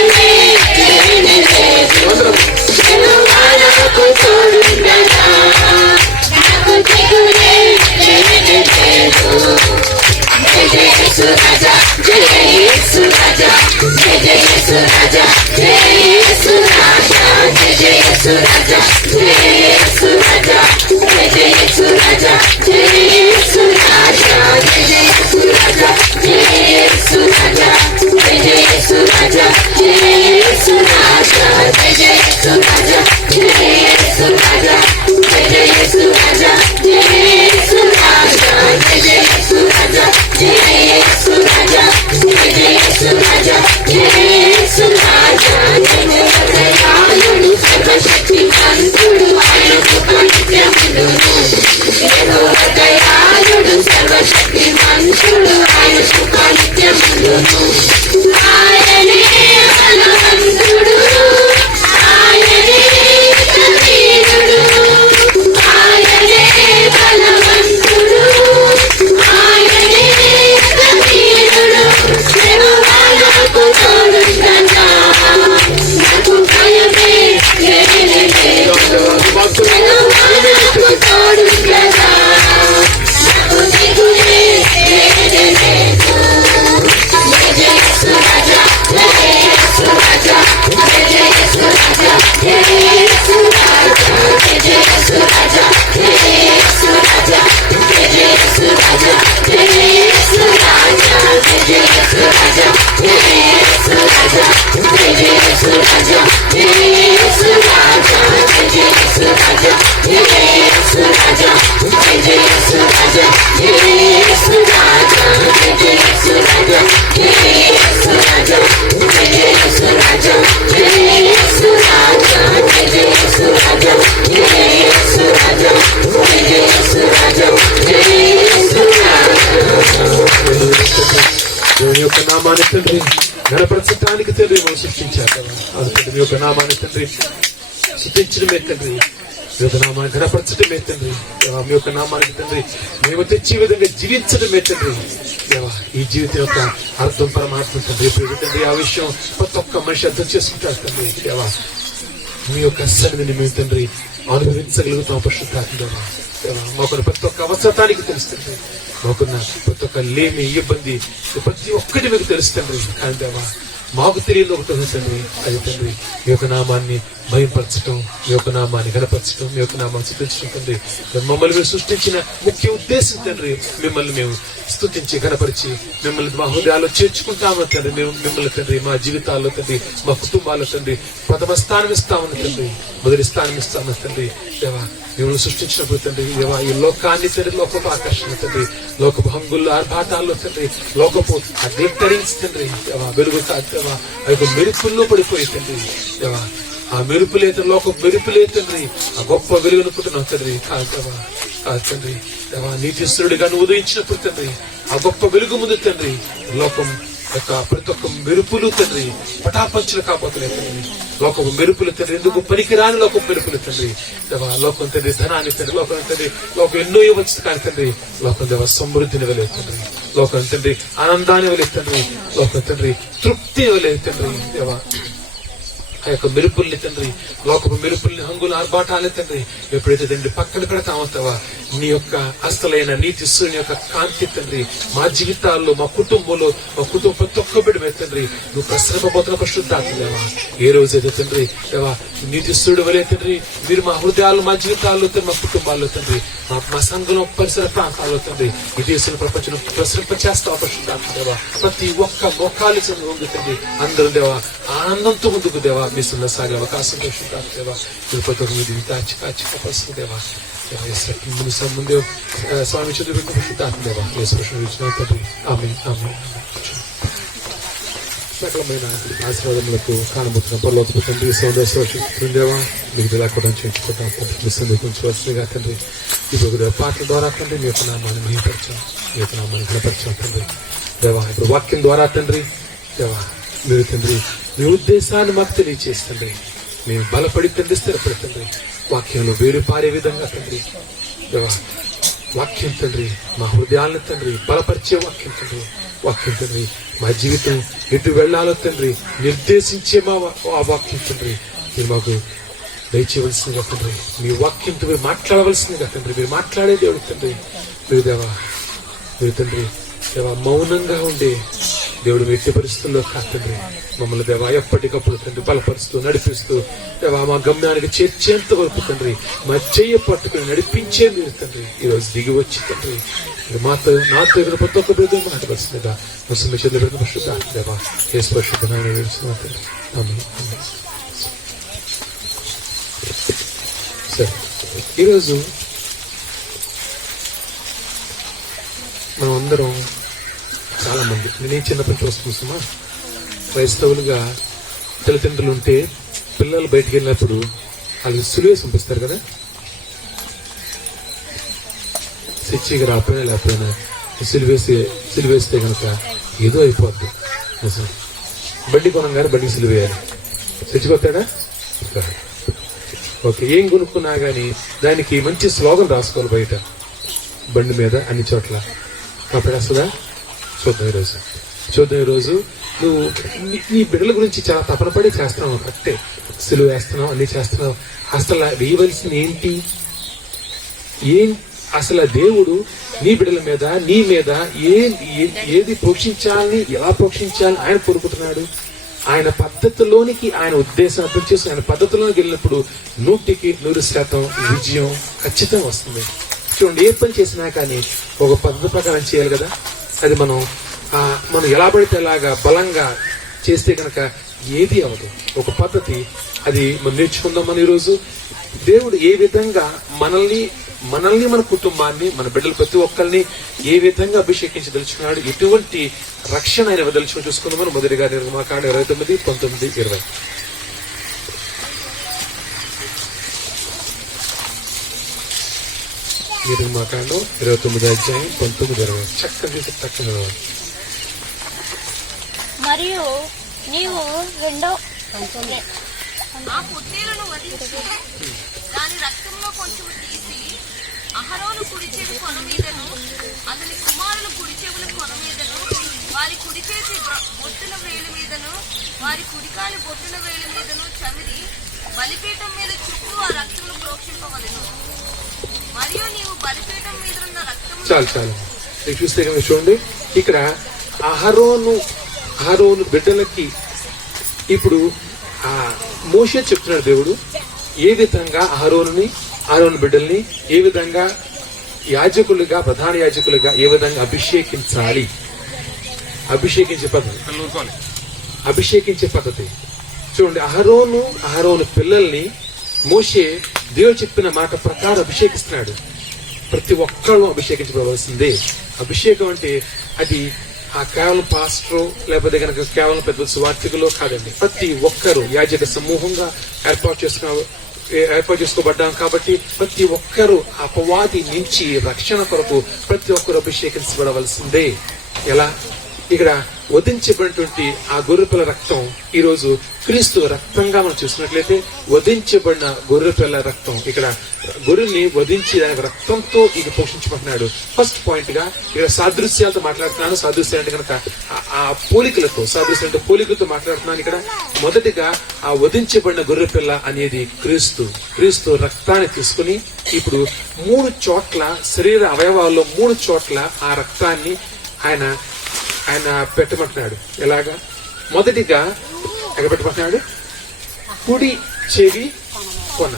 సృష్టించారు దేవా. అవును తండ్రి, మీ యొక్క నామాన్ని తండ్రి స్తుతించడమే తండ్రి, మీ యొక్క నామాన్ని ఘనపరచడమే తండ్రి దేవా. మీ యొక్క నామానికి తండ్రి మేము తెచ్చే విధంగా జీవించడమే తండ్రి దేవా. ఈ జీవితం యొక్క అర్థం పరమార్థం తండ్రి తండ్రి ఆ విషయం ప్రతి ఒక్క మనిషి అర్థం చేసుకుంటారు తండ్రి దేవా. మీ యొక్క సన్నిధిని మేము తండ్రి అనుభవించగలుగుతాం పరిశుద్ధాత్మ దేవా. మాకున్న ప్రతి ఒక్క అవసరానికి తెలుస్తుంది, మాకున్న ప్రతి ఒక్క లేమి ఇబ్బంది ప్రతి ఒక్కటి మీకు తెలుస్తుంది. కానీ దేవా మాకు తెలియదు ఒకటి తండ్రి, అది తండ్రి మీ యొక్క నామాన్ని భయంపరచడం, మీ యొక్క నామాన్ని గణపరచడం, మీ యొక్క నామాన్ని స్తుతించడం తండ్రి. మమ్మల్ని మీరు సృష్టించిన ముఖ్య ఉద్దేశం తండ్రి మిమ్మల్ని మేము స్తుతించి గణపరిచి మిమ్మల్ని మా హృదయాల్లో చేర్చుకుంటాము తండ్రి. మేము మిమ్మల్ని తండ్రి మా జీవితాల్లో తండ్రి మా కుటుంబాల్లో తండ్రి ప్రథమ స్థానం ఇస్తామని తండ్రి, మొదటి స్థానం ఇస్తామని తండ్రి దేవా. మిమ్మల్ని సృష్టించినప్పుడు తండ్రి దేవా ఈ లోకాన్ని తండ్రి లోకపు ఆకర్షణ తండ్రి, లోకపు హంగుల్లో ఆర్భాటాల్లో తండ్రి, లోకపు ఆ గ్లిటరింగ్స్ తండ్రి దేవా, వెలుగు దేవా ఆ యొక్క మెరుపుల్లో పడిపోయి తండ్రి దేవా. ఆ మెరుపులే తండ్రి, లోకపు మెరుపులే తండ్రి ఆ గొప్ప వెలుగునుకుంటున్నావు తండ్రి. కాదు దేవా, కాదు తండ్రి దేవా. నీతిశ్వరుడిగా నువ్వు ఉదయించినప్పుడు తండ్రి ఆ గొప్ప వెలుగు ముందు తండ్రి లోకం యొక్క ప్రతి ఒక్క మెరుపులు తండ్రి పటాపంచులు కాకపోతున్నాయి తండ్రి. లోకపు మెరుపులు తండ్రి ఎందుకు పనికిరాని లోకం మెరుపులు తండ్రి దేవా. లోకం తండ్రి ధనాన్ని తండ్రి, లోకం తండ్రి లోకం ఎన్నో ఇవ్వచ్చు కానీ తండ్రి లోకం దేవ సమృద్ధిని ఇవ్వలేదు తండ్రి, లోకం తండ్రి ఆనందాన్ని ఇవ్వలేదు తండ్రి, లోకం తండ్రి తృప్తి ఇవ్వలేదు తండ్రి దేవా. ఆ యొక్క మెరుపుల్ని తండ్రి, లోకపు మెరుపుల్ని హంగుల ఆర్భాటాన్ని తండ్రి ఎప్పుడైతే తండ్రి పక్కన పెడతామవుతావా నీ యొక్క అసలైన నీతి సూర్యుని యొక్క కాంతి తండ్రి మా జీవితాల్లో మా కుటుంబంలో మా కుటుంబ ప్రతి ఒక్క బిడ్డ తండ్రి నువ్వు ప్రసరింపబోతున్న పరిశుద్ధాత్మ దేవా. ఏ రోజైతే తండ్రి దేవా నీతి సూర్యుడు వలే తండ్రి మీరు మా హృదయాలు మా జీవితాల్లో తండ్రి మా కుటుంబాల్లో తండ్రి మా సంఘంలో పరిసర ప్రాంతాల్లో తండ్రి ఈ దేశంలో ప్రపంచం ప్రసరింప చేస్తావా పరిశుద్ధాత్మ దేవా. ప్రతి ఒక్క మోకాలి ఉంది తండ్రి అందరూ దేవా ఆనందంతో ముందుకు దేవా మీ సున్న సాగే అవకాశం పరిశుద్ధాత్మ దేవా. తిరుపతి మీద కాచి కాచి కాపాల్సిన దేవా. ముందే స్వామి చదువుకున్న పరిశుద్ధాత్మ దేవా ఇచ్చిన తండ్రి ఆమె ఆమె సకలమైన ఆశీర్వాదములకు కానబోతున్న పరలోకపు తండ్రి సౌందర్య దేవా మీకు లేకుండా చేయించుకుంటాం మీ సందర్శించవలసిందిగా తండ్రి. ఇప్పుడు పాటల ద్వారా తండ్రి మీ యొక్క నామాన్ని మహిమపరచాం, మీ యొక్క నామాన్ని ఘనపరచాం తండ్రి దేవా. ఇప్పుడు వాక్యం ద్వారా తండ్రి దేవా మీరు తండ్రి మీ ఉద్దేశాన్ని మాకు తెలియచేస్తుంది, మేము బలపడి తండ్రి స్థిరపడి తండ్రి వాక్యంలో వేరు పారే విధంగా తండ్రి దేవా. వాక్యం తండ్రి మా హృదయాలను తండ్రి బలపరిచే వాక్యం తండ్రి, వాక్యం తండ్రి మా జీవితం ఎటు వెళ్లాలో తండ్రి నిర్దేశించే ఆ వాక్యం తండ్రి మీరు మాకు దయచేయవలసిందిగా తండ్రి. మీ వాక్యంతో మీరు మాట్లాడవలసిందిగా తండ్రి, మీరు మాట్లాడే దేవుడు తండ్రి మీరు దేవా. మీరు తండ్రి దేవా మౌనంగా ఉండే దేవుడు వ్యక్తి పరిస్థితుల్లో కాదండి మమ్మల్ని దేవా ఎప్పటికప్పుడు తండ్రి బలపరుస్తూ నడిపిస్తూ దేవా మా గమ్యానికి చేర్చేంత వరకు తండ్రి మా చెయ్య పట్టుకుని నడిపించే మీరు తండ్రి ఈరోజు దిగి వచ్చి తండ్రి మాతో నాతో ప్రతి ఒక్క బిడ్డ మాట్లాడవలసిందిగా ముస్లిం పరిశుద్ధ దేవా ఏ స్పర్శుద్ధమైన తండ్రి. సరే ఈరోజు మనం అందరం చాలా మంది నేనే చిన్నప్పటి చూస్తున్నా క్రైస్తవులుగా తల్లిదండ్రులు ఉంటే పిల్లలు బయటికి వెళ్ళినప్పుడు వాళ్ళు సిలువేసి పంపిస్తారు కదా. శిక్షగా రాకపోయినా లేకపోయినా సిలువేస్తే కనుక ఏదో అయిపోద్ది. బండి కొనంగానే బండికి సిలువేయాలి, చచ్చిపోతాడా? ఓకే, ఏం కొనుక్కున్నా గానీ దానికి మంచి స్లోగన్ రాసుకోవాలి బయట బండి మీద అన్ని చోట్ల. కాబట్టి వస్తుందా? చూద్దాం ఈరోజు నువ్వు నీ బిడ్డల గురించి చాలా తపన పడి చేస్తున్నావు, కరెక్టే, సిలువ వేస్తున్నావు, అన్ని చేస్తున్నావు. అసలు వేయవలసింది ఏంటి? అసలు దేవుడు నీ బిడ్డల మీద నీ మీద ఏది పోషించాలని ఎలా పోషించాలని ఆయన కోరుకుంటున్నాడు. ఆయన పద్ధతిలోనికి ఆయన ఉద్దేశం అర్థం చేసి ఆయన పద్ధతిలోనికి వెళ్ళినప్పుడు 100% విజయం ఖచ్చితంగా వస్తుంది. చూడండి, ఏ పని చేసినా కానీ ఒక పద్ధతి ప్రకారం చేయాలి కదా. అది మనం ఎలా పడితే అలాగా బలంగా చేస్తే కనుక ఏది అవ్వదు. ఒక పద్ధతి అది మనం నేర్చుకుందాం. మనం ఈరోజు దేవుడు ఏ విధంగా మనల్ని మన కుటుంబాన్ని మన బిడ్డలు ప్రతి ఒక్కరిని ఏ విధంగా అభిషేకించదలుచుకున్నాడు, ఎటువంటి రక్షణ ఆయన ఇవ్వదలుచుకుని చూసుకుందామని మొదటిగా నిర్గమాకాండ 29, 19, 20. నిర్గమాకాండం 29 అధ్యాయం 19, 20 చక్కగా చక్కగా. మరియు నీవు రెండో ఆ పొట్టేలును వధించి దాని రక్తంలో కొంచెం తీసి అహరోను కుడి చెవి కొన మీదను అతని కుమారులు కుడి చెవుల కొన మీదను వారి కుడి చేతి బొట్టుల వేలు మీదను వారి కుడికాలి బొట్టుల వేలు మీదను చమిరి బలిపీఠం మీద చుట్టూ ఆ రక్తమును ప్రోక్షింపవలెను. మరియు నీవు బలిపీఠం మీద ఉన్న రక్తము చాలు మీరు చూస్తే కనుక చూడండి, ఇక్కడ అహరోను బిడ్డలకి ఇప్పుడు ఆ మోషే చెప్తున్నాడు దేవుడు ఏ విధంగా అహరోను బిడ్డల్ని ఏ విధంగా యాజకులుగా, ప్రధాన యాజకులుగా ఏ విధంగా అభిషేకించాలి, అభిషేకించే పద్ధతి చూడండి. అహరోను పిల్లల్ని మోషే దేవుడు చెప్పిన మాట ప్రకారం అభిషేకిస్తున్నాడు. ప్రతి ఒక్కళ్ళు అభిషేకించబడవలసిందే. అభిషేకం అంటే అది కేవలం పాస్టర్ లేకపోతే కనుక కేవలం పెద్ద సువార్థికులో కాదండి. ప్రతి ఒక్కరు యాజక సమూహంగా ఏర్పాటు చేసుకోబడ్డాం కాబట్టి ప్రతి ఒక్కరూ అపవాది నుంచి రక్షణ కొరకు ప్రతి ఒక్కరు అభిషేకించబడవలసిందే. ఎలా? ఇక్కడ వధించబడినటువంటి ఆ గొర్రెపిల్ల రక్తం ఈ రోజు క్రీస్తు రక్తంగా మనం చూసినట్లయితే వధించబడిన గొర్రెపిల్ల రక్తం, ఇక్కడ గొర్రెని వధించి దాని రక్తంతో ఇది పోషించబడినాడు. ఫస్ట్ పాయింట్ గా ఇక్కడ సాదృశ్యాలతో మాట్లాడుతున్నాను. సాదృశ్యాలు అంటే కనుక ఆ పోలికలతో మాట్లాడుతున్నాను. ఇక్కడ మొదటిగా ఆ వధించబడిన గొర్రెపిల్ల అనేది క్రీస్తు రక్తాన్ని తీసుకుని ఇప్పుడు 3 చోట్ల శరీర అవయవాల్లో 3 చోట్ల ఆ రక్తాన్ని ఆయన పెట్టమంటున్నాడు. ఎలాగా? మొదటిగా ఎక్కడ పెట్టమంటున్నాడు? కుడి చెవి కొన.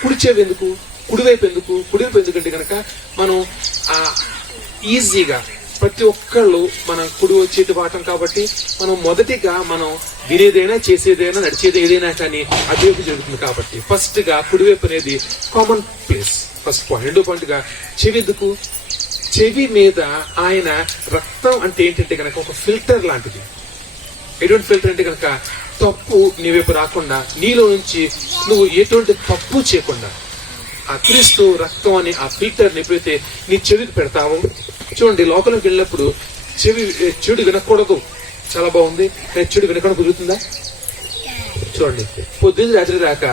కుడి చెవి ఎందుకు? కుడివైపు ఎందుకంటే కనుక మనం ఈజీగా ప్రతి ఒక్కళ్ళు మనం కుడి చేతి వాటం కాబట్టి మనం మొదటిగా మనం వినేదైనా, చేసేదైనా, నడిచేది ఏదైనా కానీ అటువైపు జరుగుతుంది కాబట్టి ఫస్ట్ గా కుడివైపు అనేది కామన్ ప్లేస్. First point. రెండో పాయింట్ గా చెవి ఎందుకు? చెవి మీద ఆయన రక్తం అంటే ఏంటంటే కనుక ఒక ఫిల్టర్ లాంటిది. ఎటువంటి ఫిల్టర్ అంటే కనుక తప్పు నీ వైపు రాకుండా, నీలో నుంచి నువ్వు ఎటువంటి తప్పు చేయకుండా ఆ క్రీస్తు రక్తం అని ఆ ఫిల్టర్ ని ఎప్పుడైతే నీ చెవికి పెడతావో, చూడండి లోపలికి వెళ్ళినప్పుడు చెడు వినకూడదు, చాలా బాగుంది, కానీ చెడు వినకుండా కుదురుతుందా? చూడండి, పొద్దున్న రాత్రి దాకా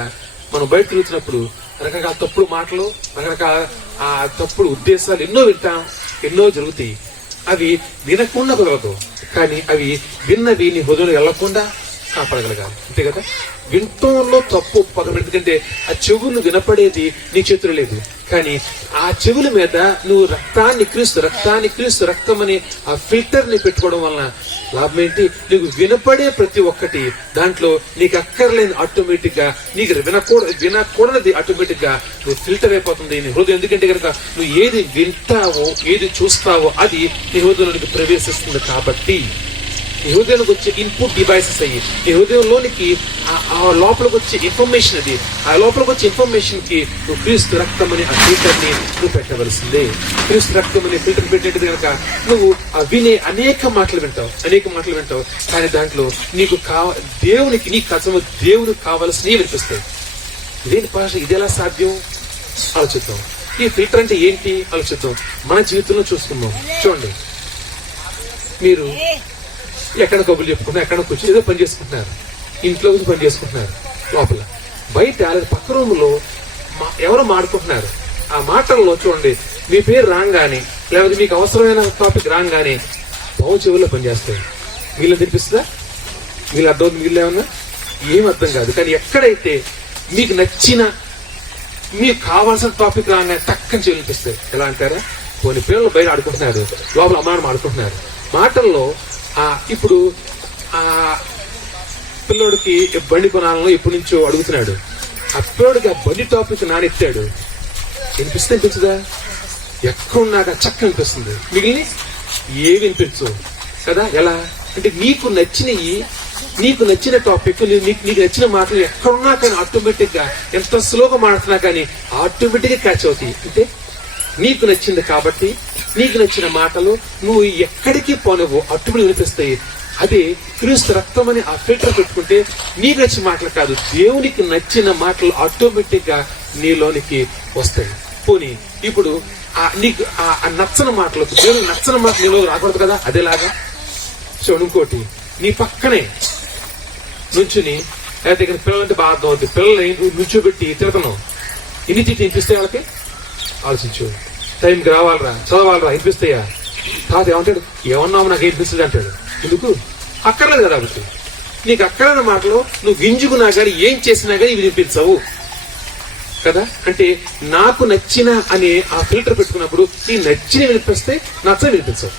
మనం బయట తిరుగుతున్నప్పుడు రకరకాల తప్పుడు మాటలు, రకరకాల ఆ తప్పుడు ఉద్దేశాలు ఎన్నో వింటాం, ఎన్నో జరుగుతాయి. అవి వినకుండా కుదరదు, కానీ అవి విన్నవి నీ హృదయంలో వెళ్లకుండా కాపాడగలగాలి. అంతే కదా? వింటంలో తప్పు పదం, ఎందుకంటే ఆ చెవులు వినపడేది నీ చేతులు లేదు, కానీ ఆ చెవుల మీద నువ్వు క్రీస్తు రక్తం అని ఆ ఫిల్టర్ ని పెట్టుకోవడం వలన లాభం ఏంటి? నీకు వినపడే ప్రతి ఒక్కటి దాంట్లో నీకు అక్కర్లేని ఆటోమేటిక్ గా, నీకు వినకూడదు ఆటోమేటిక్ గా నువ్వు ఫిల్టర్ అయిపోతుంది నీ హృదయం. ఎందుకంటే కనుక నువ్వు ఏది వింటావో, ఏది చూస్తావో అది నీ హృదయంలోనికి ప్రవేశిస్తుంది. కాబట్టి నీ హృదయానికి వచ్చే ఇన్పుట్ డివైసెస్ అయ్యి నీ హృదయంలోనికి ఆ లోపలికి వచ్చే ఇన్ఫర్మేషన్, అది ఆ లోపలికి వచ్చే ఇన్ఫర్మేషన్ కి నువ్వు క్రీస్తు రక్తం అని ఆ ఫిల్టర్ ని నువ్వు పెట్టవలసిందే. క్రీస్తు రక్తం అనే ఫిల్టర్ పెట్టేది కనుక నువ్వు వినే అనేక మాటలు వింటావు, కానీ దాంట్లో నీకు దేవునికి కావలసినవి వినిపిస్తాయి. ఇదేంటి భాష, ఇది ఎలా సాధ్యం ఆలోచిద్దాం. ఈ ఫిల్టర్ అంటే ఏంటి ఆలోచిద్దాం. మన జీవితంలో చూసుకుందాం. చూడండి, మీరు ఎక్కడ కబుర్లు చెప్పుకుంటున్నారు, ఎక్కడ కూర్చొని ఏదో పని చేసుకుంటున్నారు, ఇంట్లో నుంచి పని చేసుకుంటున్నారు, లోపల బయట పక్క రూమ్ లో ఎవరో మాడుకుంటున్నారు. ఆ మాటల్లో చూడండి, మీ పేరు రాగానే లేకపోతే మీకు అవసరమైన టాపిక్ రాగానే పావు చెవుల్లో పనిచేస్తాయి. వీళ్ళని తెప్పిస్తుందా? వీళ్ళు అర్థం వీళ్ళు ఏమన్నా ఏం అర్థం కాదు. కానీ ఎక్కడైతే మీకు కావాల్సిన టాపిక్ రాగానే టక్కని చెల్లిపిస్తాయి. ఎలా అంటారా? కొన్ని పిల్లలు బయట ఆడుకుంటున్నారు, లోపల అమ్మాయిని ఆడుకుంటున్నారు. మాటల్లో ఇప్పుడు ఆ పిల్లోడికి బండి కొనాలను ఎప్పటి నుంచో అడుగుతున్నాడు. ఆ పిల్లోడికి ఆ బండి టాపిక్ నానెత్తాడు. వినిపిస్తుందా? ఎక్కడున్నాక చక్క వినిపిస్తుంది, మిగిలిన ఏవి వినిపించు కదా. ఎలా అంటే నీకు నచ్చిన టాపిక్, నీకు నచ్చిన మాటలు ఎక్కడున్నా కానీ ఆటోమేటిక్ గా, ఎంత స్లోగా మాడుతున్నా కానీ ఆటోమేటిక్ గా క్యాచ్ అవుతాయి. అంటే నీకు నచ్చింది కాబట్టి నీకు నచ్చిన మాటలు నువ్వు ఎక్కడికి పోనవు అట్టుబడి వినిపిస్తాయి. అదే క్రీస్తు రక్తం అని ఆ ఫిల్టర్ పెట్టుకుంటే నీకు నచ్చిన మాటలు కాదు, దేవునికి నచ్చిన మాటలు ఆటోమేటిక్ గా నీలోనికి వస్తాయి. పోనీ ఇప్పుడు నీకు నచ్చని మాటలు, దేవునికి నచ్చని మాటలు నీలో రాకూడదు కదా. అదేలాగా చూడు, ఇంకోటి నీ పక్కనే నుంచుని, లేకపోతే ఇక్కడ పిల్లలంటే బాగా అర్థం అవుతుంది, పిల్లల్ని నుంచోబెట్టి తిరుగుతున్నాం, ఇన్ని తిట్టి వినిపిస్తాయి వాళ్ళకి? ఆలోచించు. టైంకి రావాలరా, చదవాలరా, వినిపిస్తాయా? కాదు, ఏమంటాడు, ఏమన్నావు నాకు వినిపిస్తుంది అంటాడు. ఎందుకు? అక్కర్లేదు కదా. కాబట్టి నీకు అక్కర్లేని మాటలు నువ్వు గింజుకున్నా కానీ ఏం చేసినా కానీ ఇవి వినిపించవు కదా. అంటే నాకు నచ్చిన అనే ఆ ఫిల్టర్ పెట్టుకున్నప్పుడు నీ నచ్చిన వినిపిస్తే నచ్చని వినిపించవు.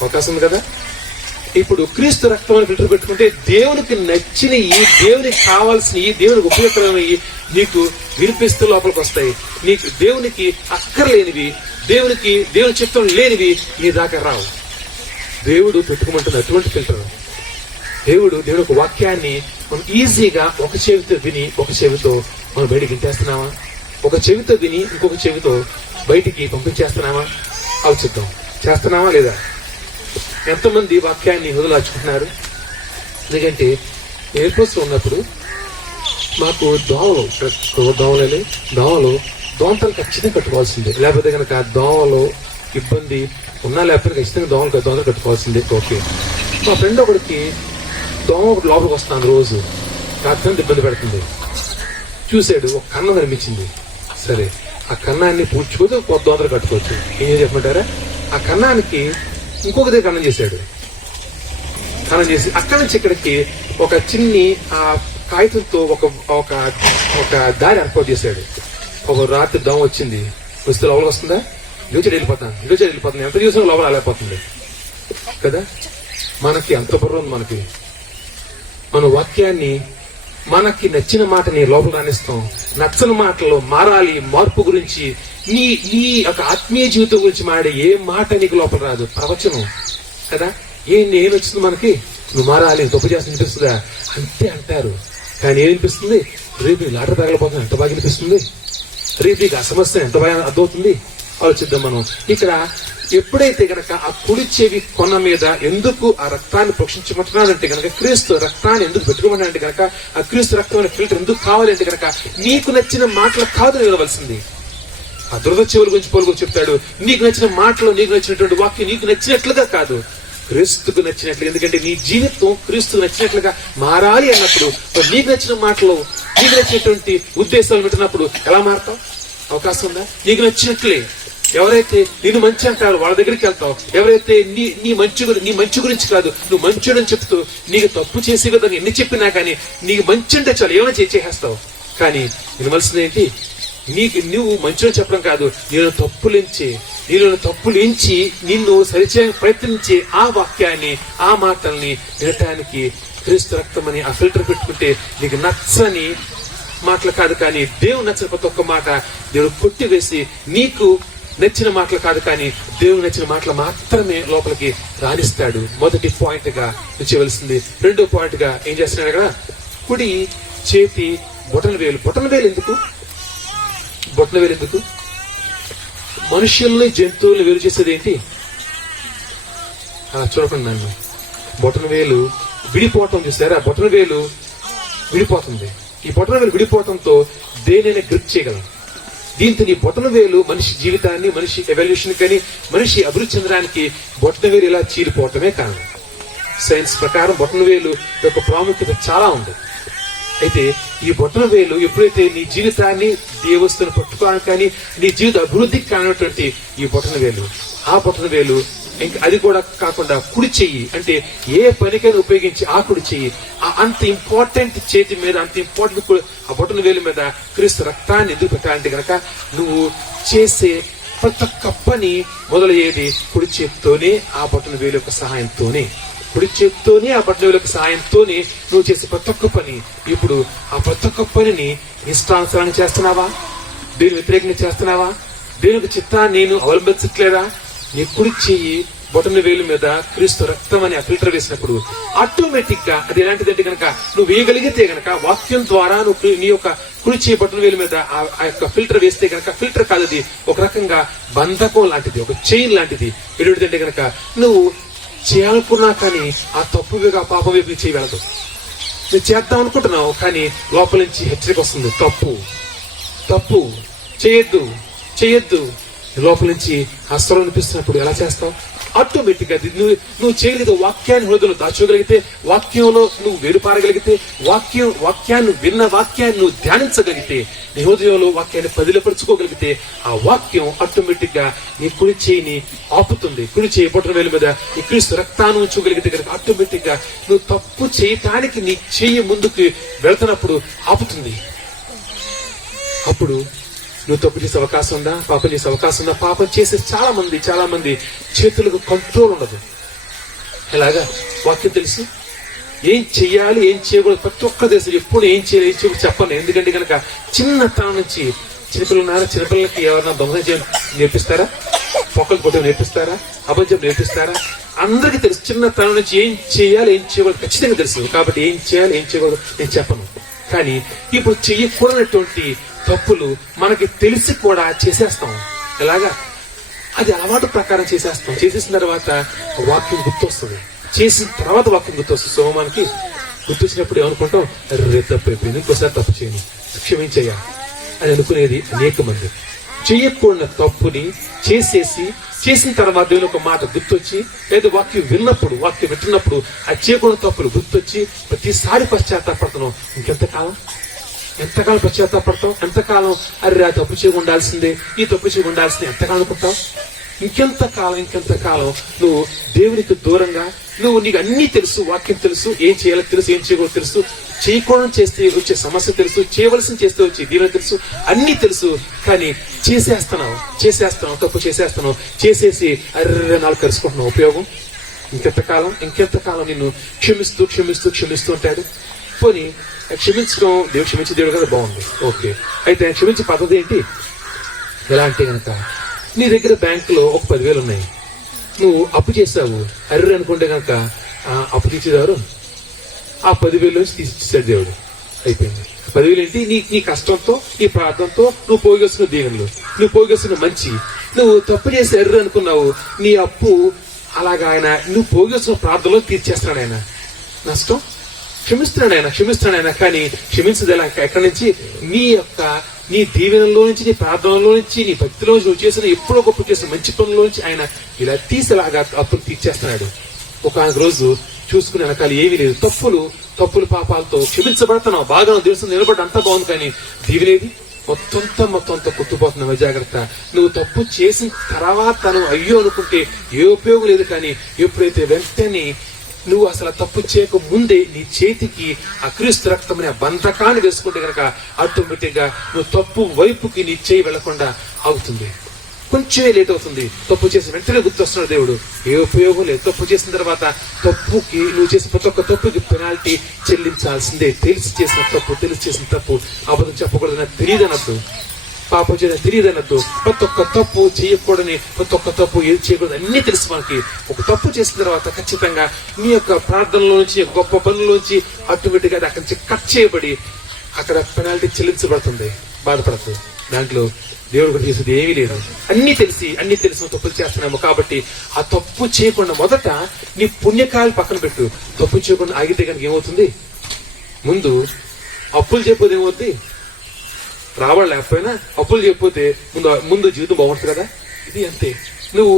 అవకాశం ఉంది కదా. ఇప్పుడు క్రీస్తు రక్తం అని ఫిల్టర్ పెట్టుకుంటే దేవునికి నచ్చినవి, దేవునికి కావాల్సినవి, దేవునికి ఉపయోగకరమైనవి నీకు వినిపిస్తూ లోపలికి వస్తాయి. నీకు దేవునికి అక్కర్లేనివి, దేవుని చిత్తం లేనివి నీ దాకా రావు. దేవుడు పెట్టుకోమంటుంది అటువంటి ఫిల్టర్. దేవుడు ఒక వాక్యాన్ని మనం ఈజీగా ఒక చెవితో విని ఒక చెవితో మనం బయటికి వింటేస్తున్నామా? ఒక చెవితో విని ఇంకొక చెవితో బయటికి పంపించేస్తున్నామా? ఆలోచిద్దాం. చేస్తున్నామా లేదా? ఎంతమంది వాక్యాన్ని వదిలాచుకుంటున్నారు? ఎందుకంటే ఎయిర్పోర్ట్స్ లో ఉన్నప్పుడు మాకు దోమలు దోమతలు ఖచ్చితంగా కట్టుకోవాల్సిందే. లేకపోతే కనుక దోమలు ఇబ్బంది ఉన్నా లేకపోతే ఖచ్చితంగా దోమలు కట్టుకోవాల్సిందే. ఓకే. మా ఫ్రెండ్ ఒకడికి దోమ ఒకటి లోపలికి వస్తాను రోజు, రాత్రి ఇబ్బంది పెడుతుంది. చూశాడు, ఒక కన్నం కనిపించింది. సరే, ఆ కన్నాన్ని పూడ్చుకోతే కొత్త దోమలు కట్టుకోవచ్చు. ఏం చెప్పమంటారా? ఆ కన్నానికి ఇంకొక దగ్గర కన్నం చేశాడు. కన్నం చేసి అక్కడి నుంచి ఇక్కడికి ఒక చిన్ని ఆ కాగితంతో ఒక దారి ఏర్పాటు చేశాడు. ఒక రాత్రి దోమ వచ్చింది, వస్తే లోపలికి వస్తుందా? ఇడిచడి వెళ్ళిపోతాను. ఎంత చూసినా లోపల అలేకపోతుంది కదా. మనకి అంత బుర్ర ఉంది. మన వాక్యాన్ని, మనకి నచ్చిన మాటని లోపల రాణిస్తాం. నచ్చని మాటలో మారాలి, మార్పు గురించి, నీ యొక్క ఆత్మీయ జీవితం గురించి మాడే ఏ మాట నీకు లోపల రాదు. ప్రవచనం కదా. ఏం వచ్చింది మనకి? నువ్వు మారాలి, తప్పు చేసి అనిపిస్తుందా? అంతే అంటారు. కానీ ఏమనిపిస్తుంది? రేపు లాటరీ తగలపోతుంది, ఎంత బాగా అనిపిస్తుంది. రేపు నీకు ఆ సమస్య ఎంత బాగా అర్థమవుతుంది. ఆలోచిద్దాం మనం. ఇక్కడ ఎప్పుడైతే గనక ఆ కుడి చెవి కొన మీద ఎందుకు ఆ రక్తాన్ని ప్రోక్షించమంటున్నాడంటే గనక, క్రీస్తు రక్తాన్ని ఎందుకు పెట్టుకోమన్నాడంటే గనక, ఆ క్రీస్తు రక్తం అనే ఫిల్టర్ ఎందుకు కావాలంటే గనక, నీకు నచ్చిన మాటలు కాదు నిలవలసింది. ఆ దురద చెవుల గురించి పౌలు చెప్తాడు. నీకు నచ్చిన మాటలు, నీకు నచ్చినటువంటి వాక్యం నీకు నచ్చినట్లుగా కాదు, క్రీస్తుకు నచ్చినట్లు. ఎందుకంటే నీ జీవితం క్రీస్తుకు నచ్చినట్లుగా మారాలి అన్నప్పుడు నీకు నచ్చిన మాటలు, నీకు నచ్చినటువంటి ఉద్దేశాలు వింటున్నప్పుడు ఎలా మారుతావు? అవకాశం ఉందా? నీకు నచ్చినట్లే. ఎవరైతే నిన్ను మంచి అంటారో వాళ్ళ దగ్గరికి వెళ్తావు. ఎవరైతే నీ మంచి గురించి కాదు, నువ్వు మంచుడని చెప్తూ నీకు తప్పు చేసే కదా ఎన్ని చెప్పినా కానీ నీకు మంచి అంటే చాలు, ఏమైనా చేసేస్తావు. కానీ వినవలసింది ఏంటి? నువ్వు మంచిగా చెప్పడం కాదు, నీలో తప్పులించి నిన్ను సరిచే ప్రయత్నించే ఆ వాక్యాన్ని, ఆ మాటల్ని వినటానికి క్రీస్తు రక్తం అని ఆ ఫిల్టర్ పెట్టుకుంటే నీకు నచ్చని మాటలు కాదు, కానీ దేవుడు నచ్చిన ప్రతి ఒక్క మాట దేవుడు కొట్టివేసి, నీకు నచ్చిన మాటలు కాదు కానీ దేవుడు నచ్చిన మాటలు మాత్రమే లోపలికి రాణిస్తాడు. మొదటి పాయింట్ గా చేయవలసింది. రెండో పాయింట్ గా ఏం చేస్తున్నాడు కదా, కుడి చేతి బొటన వేలు ఎందుకు? మనుషుల్ని జంతువులు వేరు చేసేది ఏంటి? అలా చూడకుండా నన్ను బొటన వేలు విడిపోవటం చూసారా? బొటన వేలు విడిపోతుంది. ఈ బొటన వేలు విడిపోవటంతో దేనైనా గ్రిప్ చేయగలం. దీంతో నీ బొటన వేలు మనిషి జీవితాన్ని, మనిషి ఎవల్యూషన్ కానీ, మనిషి అభివృద్ధి చెందడానికి బొటన వేలు ఇలా చీలిపోవటమే కారణం. సైన్స్ ప్రకారం బొటన వేలు యొక్క ప్రాముఖ్యత చాలా ఉంది. అయితే ఈ బొటన వేలు ఎప్పుడైతే నీ జీవితాన్ని, దేవస్తుని పట్టుకోవడానికి కానీ, నీ జీవిత అభివృద్ధికి కానిటువంటి ఈ బొటన వేలు, ఆ బొటన వేలు ఇంకా అది కూడా కాకుండా కుడి చెయ్యి, అంటే ఏ పనికైనా ఉపయోగించి ఆ కుడి చెయ్యి, అంత ఇంపార్టెంట్ చేతి మీద, అంత ఇంపార్టెంట్ ఆ బొటన వేలు మీద క్రీస్తు రక్తాన్ని ఎందుకు పెట్టాలంటే గనక, నువ్వు చేసే ప్రతి ఒక్క పని మొదలయ్యేది కుడి చేతితోనే, ఆ బొటన వేలు యొక్క సహాయంతోనే. కుడి చేతితోనే, ఆ బొటన వేలు యొక్క సహాయంతోనే నువ్వు చేసే ప్రతి ఒక్క పని. ఇప్పుడు ఆ ప్రతి ఒక్క పనిని ఇష్టానుసారాన్ని చేస్తున్నావా? దేవుని వ్యతిరేకంగా చేస్తున్నావా? దేవుని చిత్తాన్ని నేను అవలంబించట్లేదా? నీ కుడి చెయ్యి బొటన వేలు మీద క్రీస్తు రక్తం అని ఆ ఫిల్టర్ వేసినప్పుడు ఆటోమేటిక్ గా అది ఎలాంటిదంటే కనుక, నువ్వు వేయగలిగితే గనక వాక్యం ద్వారా నువ్వు నీ యొక్క కుడి చెయ్యి బొటన వేలు మీద ఆ యొక్క ఫిల్టర్ వేస్తే గనక, ఫిల్టర్ కాదు అది, ఒక రకంగా బంధకం లాంటిది, ఒక చైన్ లాంటిది. ఎటువంటిదంటే గనక, నువ్వు చేయాలనుకున్నా కానీ ఆ తప్పు వైపు, ఆ పాపం వైపు చేయి వెళ్ళదు. నువ్వు చేద్దాం అనుకుంటున్నావు కానీ లోపల నుంచి హెచ్చరిక వస్తుంది, తప్పు చేయొద్దు. లోపల నుంచి ఆ స్వరం అనిపిస్తున్నప్పుడు ఎలా చేస్తావు? ఆటోమేటిక్ గా నువ్వు చేయగలిగితే, వాక్యాన్ని హృదయంలో దాచుకోగలిగితే, వాక్యంలో నువ్వు వేరుపారగలిగితే, వాక్యాన్ని విన్న వాక్యాన్ని నువ్వు ధ్యానించగలిగితే, నీ హృదయంలో వాక్యాన్ని పదిలపరుచుకోగలిగితే, ఆ వాక్యం ఆటోమేటిక్ గా నీ కుడి చేయిని ఆపుతుంది. కుడి చేయి బొటన వేలు మీద నీ క్రీస్తు రక్తాన్ని ఉంచుకోగలిగితే కనుక ఆటోమేటిక్ గా నువ్వు తప్పు చేయటానికి నీ చెయ్యి ముందుకు వెళ్తున్నప్పుడు ఆపుతుంది. అప్పుడు నువ్వు తప్పు చేసే అవకాశం ఉందా, పాపం చేసే అవకాశం ఉందా? పాపం చేసే చాలా మంది చేతులకు కంట్రోల్ ఉండదు. ఎలాగా? వాక్యం తెలుసు, ఏం చెయ్యాలి ఏం చేయకూడదు ప్రతి ఒక్క తెలుసు. ఎప్పుడు ఏం చేయాలి ఏం చేయకూడదు చెప్పను. ఎందుకంటే కనుక చిన్నతనం నుంచి చిన్నపిల్లలకి ఎవరన్నా దొంగతనం చేయడం నేర్పిస్తారా? పొక్కలు కొట్టడం నేర్పిస్తారా? అబద్ధం నేర్పిస్తారా? అందరికీ తెలుసు. చిన్నతనం నుంచి ఏం చేయాలి ఏం చేయకూడదు ఖచ్చితంగా తెలుసు. కాబట్టి ఏం చేయాలి ఏం చేయకూడదు నేను చెప్పను. కానీ ఇప్పుడు చెయ్యకూడనటువంటి తప్పులు మనకి తెలిసి కూడా చేసేస్తాం. ఎలాగా? అది అలవాటు ప్రకారం చేసేస్తాం. చేసేసిన తర్వాత వాక్యం గుర్తొస్తుంది. చేసిన తర్వాత వాక్యం గుర్తొస్తుంది. సో మనకి గుర్తొచ్చినప్పుడు ఏమనుకుంటాం, రే తప్పు అయిపోయింది, ఇంకోసారి తప్పు చేయను, క్షమించయ్యా అని అనుకునేది అనేక మంది. చెయ్యకూడని తప్పుని చేసిన తర్వాత దేవుని ఒక మాట గుర్తొచ్చి, లేదా వాక్యం వింటున్నప్పుడు ఆ చేయకూడని తప్పులు గుర్తొచ్చి ప్రతిసారి పశ్చాత్తాపడుతున్నాం. ఎంతకాలం పశ్చాత్తాపడతాం? ఎంతకాలం అరే ఆ తప్పు చేయ ఉండాల్సిందే, ఈ తప్పు చేయ ఉండాల్సిందే ఎంతకాలం అనుకుంటావు? ఇంకెంతకాలం నువ్వు దేవునికి దూరంగా, నీకు అన్ని తెలుసు, వాక్యం తెలుసు, ఏం చేయాలో తెలుసు, ఏం చేయకూడదు తెలుసు, చేయకూడదు చేస్తే వచ్చే సమస్య తెలుసు, చేయవలసిన చేస్తే వచ్చే దీవెన తెలుసు, అన్ని తెలుసు. కానీ చేసేస్తున్నావు, తప్పు చేసేస్తున్నావు, చేసేసి అర్రే నాలుగు కలుసుకుంటున్నావు. ఉపయోగం? ఇంకెంతకాలం నిన్ను క్షమిస్తూ ఉంటాడు. పోనీ క్షమించడం, దేవుడు క్షమించే దేవుడు కదా, బాగుంది, ఓకే. అయితే క్షమించే పద్ధతి ఏంటి? ఎలా అంటే కనుక నీ దగ్గర బ్యాంకులో ఒక 10,000 ఉన్నాయి, నువ్వు అప్పు చేసావు, అర్రే అనుకుంటే కనుక అప్పు తీర్చేదారు ఆ 10,000 నుంచి తీసిచ్చాడు దేవుడు. అయిపోయింది. 10,000 ఏంటి? నీ కష్టంతో, నీ ప్రార్థనతో నువ్వు పోగేస్తున్న దీవెనలు, నువ్వు పోగేస్తున్న మంచి. నువ్వు తప్పు చేసి ఎర్ర అనుకున్నావు, నీ అప్పు అలాగా ఆయన నువ్వు పోగేస్తున్న ప్రార్థనలో తీర్చేస్తున్నాడు ఆయన. నష్టం? క్షమిస్తున్నాడు ఆయన. కానీ క్షమించదు ఎలా? ఎక్కడి నుంచి? నీ దీవెనలో నుంచి, నీ ప్రార్థనలో నుంచి, నీ భక్తిలో నుంచి నువ్వు చేసిన ఎప్పుడో గొప్ప చేసిన మంచి పనుల నుంచి ఆయన ఇలా తీసేలాగా అప్పులు తీర్చేస్తున్నాడు. ఒక రోజు చూసుకునే వెనకాల ఏమీ లేదు. తప్పులు పాపాలతో క్షమించబడుతున్నావు, బాగా దేవుడు నిలబడి అంతా బాగుంది. కానీ దీవెనేది? మొత్తం కుట్టుపోతున్న జాగ్రత్త. నువ్వు తప్పు చేసిన తర్వాత నువ్వు అయ్యో అనుకుంటే ఏ ఉపయోగం లేదు. కానీ ఎప్పుడైతే వెంటనే నువ్వు అసలు తప్పు చేయక ముందే నీ చేతికి ఆ క్రీస్తు రక్తం అనే బంధకాన్ని వేసుకుంటే కనుక ఆటోమేటిక్ గా నువ్వు తప్పు వైపుకి నీ చేయి వెళ్లకుండా ఆగుతుంది. కొంచెమే లేట్ అవుతుంది. తప్పు చేసిన వెంటనే గుర్తొస్తున్నాడు దేవుడు. ఏ ఉపయోగం లేదు. తప్పు చేసిన తర్వాత తప్పుకి, నువ్వు చేసిన ప్రతి ఒక్క తప్పుకి పెనాల్టీ చెల్లించాల్సిందే. తెలిసి చేసిన తప్పు అబద్ధం చెప్పకూడదని తెలియదనద్దు, పాపం చేయడం తెలియదనద్దు, ప్రతి ఒక్క తప్పు చేయకూడని, ప్రతి ఒక్క తప్పు ఏది చేయకూడదు అన్ని తెలుసు మనకి. ఒక తప్పు చేసిన తర్వాత ఖచ్చితంగా నీ యొక్క ప్రార్థనలో నుంచి, గొప్ప పనుల్లోంచి ఆటోమేటిక్ గా అక్కడి నుంచి కట్ చేయబడి అక్కడ పెనాల్టీ చెల్లించబడుతుంది. బాధపడుతుంది. దాంట్లో దేవుడు కూడా చేసేది ఏమీ లేదు. అన్ని తెలిసి తప్పులు చేస్తున్నాము. కాబట్టి ఆ తప్పు చేయకుండా మొదట నీ పుణ్యకాలు పక్కన పెట్టు. తప్పు చేయకుండా ఆగితే కనుక ఏమవుతుంది? ముందు అప్పులు చేయకపోతే ఏమవుతుంది? రావాలి లేకపోయినా అప్పులు చేయకపోతే ముందు జీవితం బాగుంటుంది కదా. ఇది అంతే. నువ్వు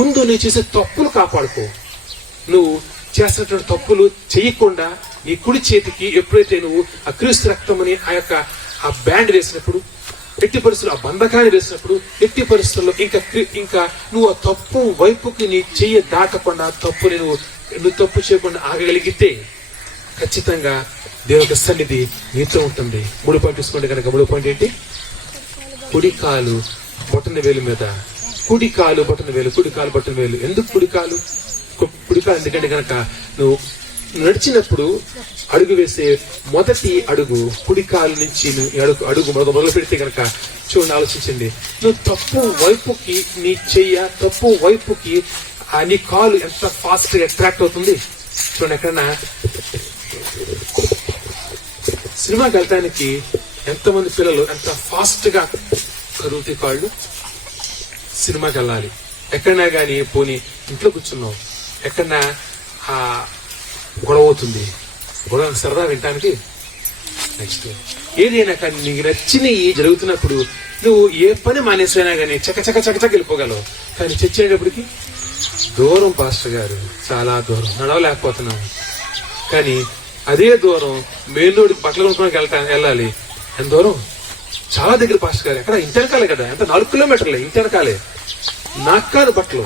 నువ్వు చేసే తప్పులు కాపాడుకో. నువ్వు చేస్తున్నటువంటి తప్పులు చేయకుండా నీ కుడి చేతికి ఎప్పుడైతే నువ్వు ఆ క్రీస్తు రక్తం అని ఆ బ్యాండ్ వేసినప్పుడు, ఎట్టి పరిస్థితులు ఆ బంధకాన్ని వేసినప్పుడు, ఎట్టి పరిస్థితుల్లో ఇంకా నువ్వు ఆ తప్పు వైపుకి నీ చెయ్యి దాటకుండా తప్పుని నువ్వు తప్పు చేయకుండా ఆగగలిగితే ఖచ్చితంగా దేవుని సన్నిధి నీతో ఉంటుంది. 3 పాయింట్ తీసుకుంటే కనుక 3 పాయింట్ ఏంటి? కుడి కాలు బొటన వేలు మీద, కుడి కాలు బొటన వేలు. ఎందుకు కుడి కాలు? ఎందుకంటే కనుక నువ్వు నడిచినప్పుడు అడుగు వేసే మొదటి అడుగు కుడి కాలు నుంచి అడుగు మొదలు పెడితే కనుక చూడండి, ఆలోచించండి. నువ్వు తప్పు వైపుకి నీ చెయ్య, తప్పు వైపుకి నీ కాలు ఎంత ఫాస్ట్ గా అట్రాక్ట్ అవుతుంది చూడండి. ఎక్కడన్నా సినిమాకి వెళ్ళటానికి ఎంతమంది పిల్లలు ఎంత ఫాస్ట్ గా కరుగుతాయి కాళ్ళు. సినిమాకి వెళ్ళాలి, ఎక్కడన్నా కానీ పోనీ ఇంట్లో కూర్చున్నావు, ఎక్కడన్నా గొడవ అవుతుంది, గొడవ సరదా వినటానికి. నెక్స్ట్ ఏదైనా కానీ నీకు నచ్చినవి జరుగుతున్నప్పుడు నువ్వు ఏ పని మానేసినా కానీ చక్క వెళ్ళిపోగలవు. కానీ చచ్చేటప్పటికి దూరం పాస్టర్ గారు, చాలా దూరం, నడవలేకపోతున్నాం. కానీ అదే దూరం మెయిన్ రోడ్కి బట్టలు కొనుక్కోడానికి వెళ్ళాలి. ఎంత దూరం? చాలా దగ్గర పాస్టర్ గారు. ఎక్కడ? ఇంటెనకాలే కదా, ఎంత 4 కిలోమీటర్లే ఇంటెనకాలే. నాకు కాదు బట్టలు,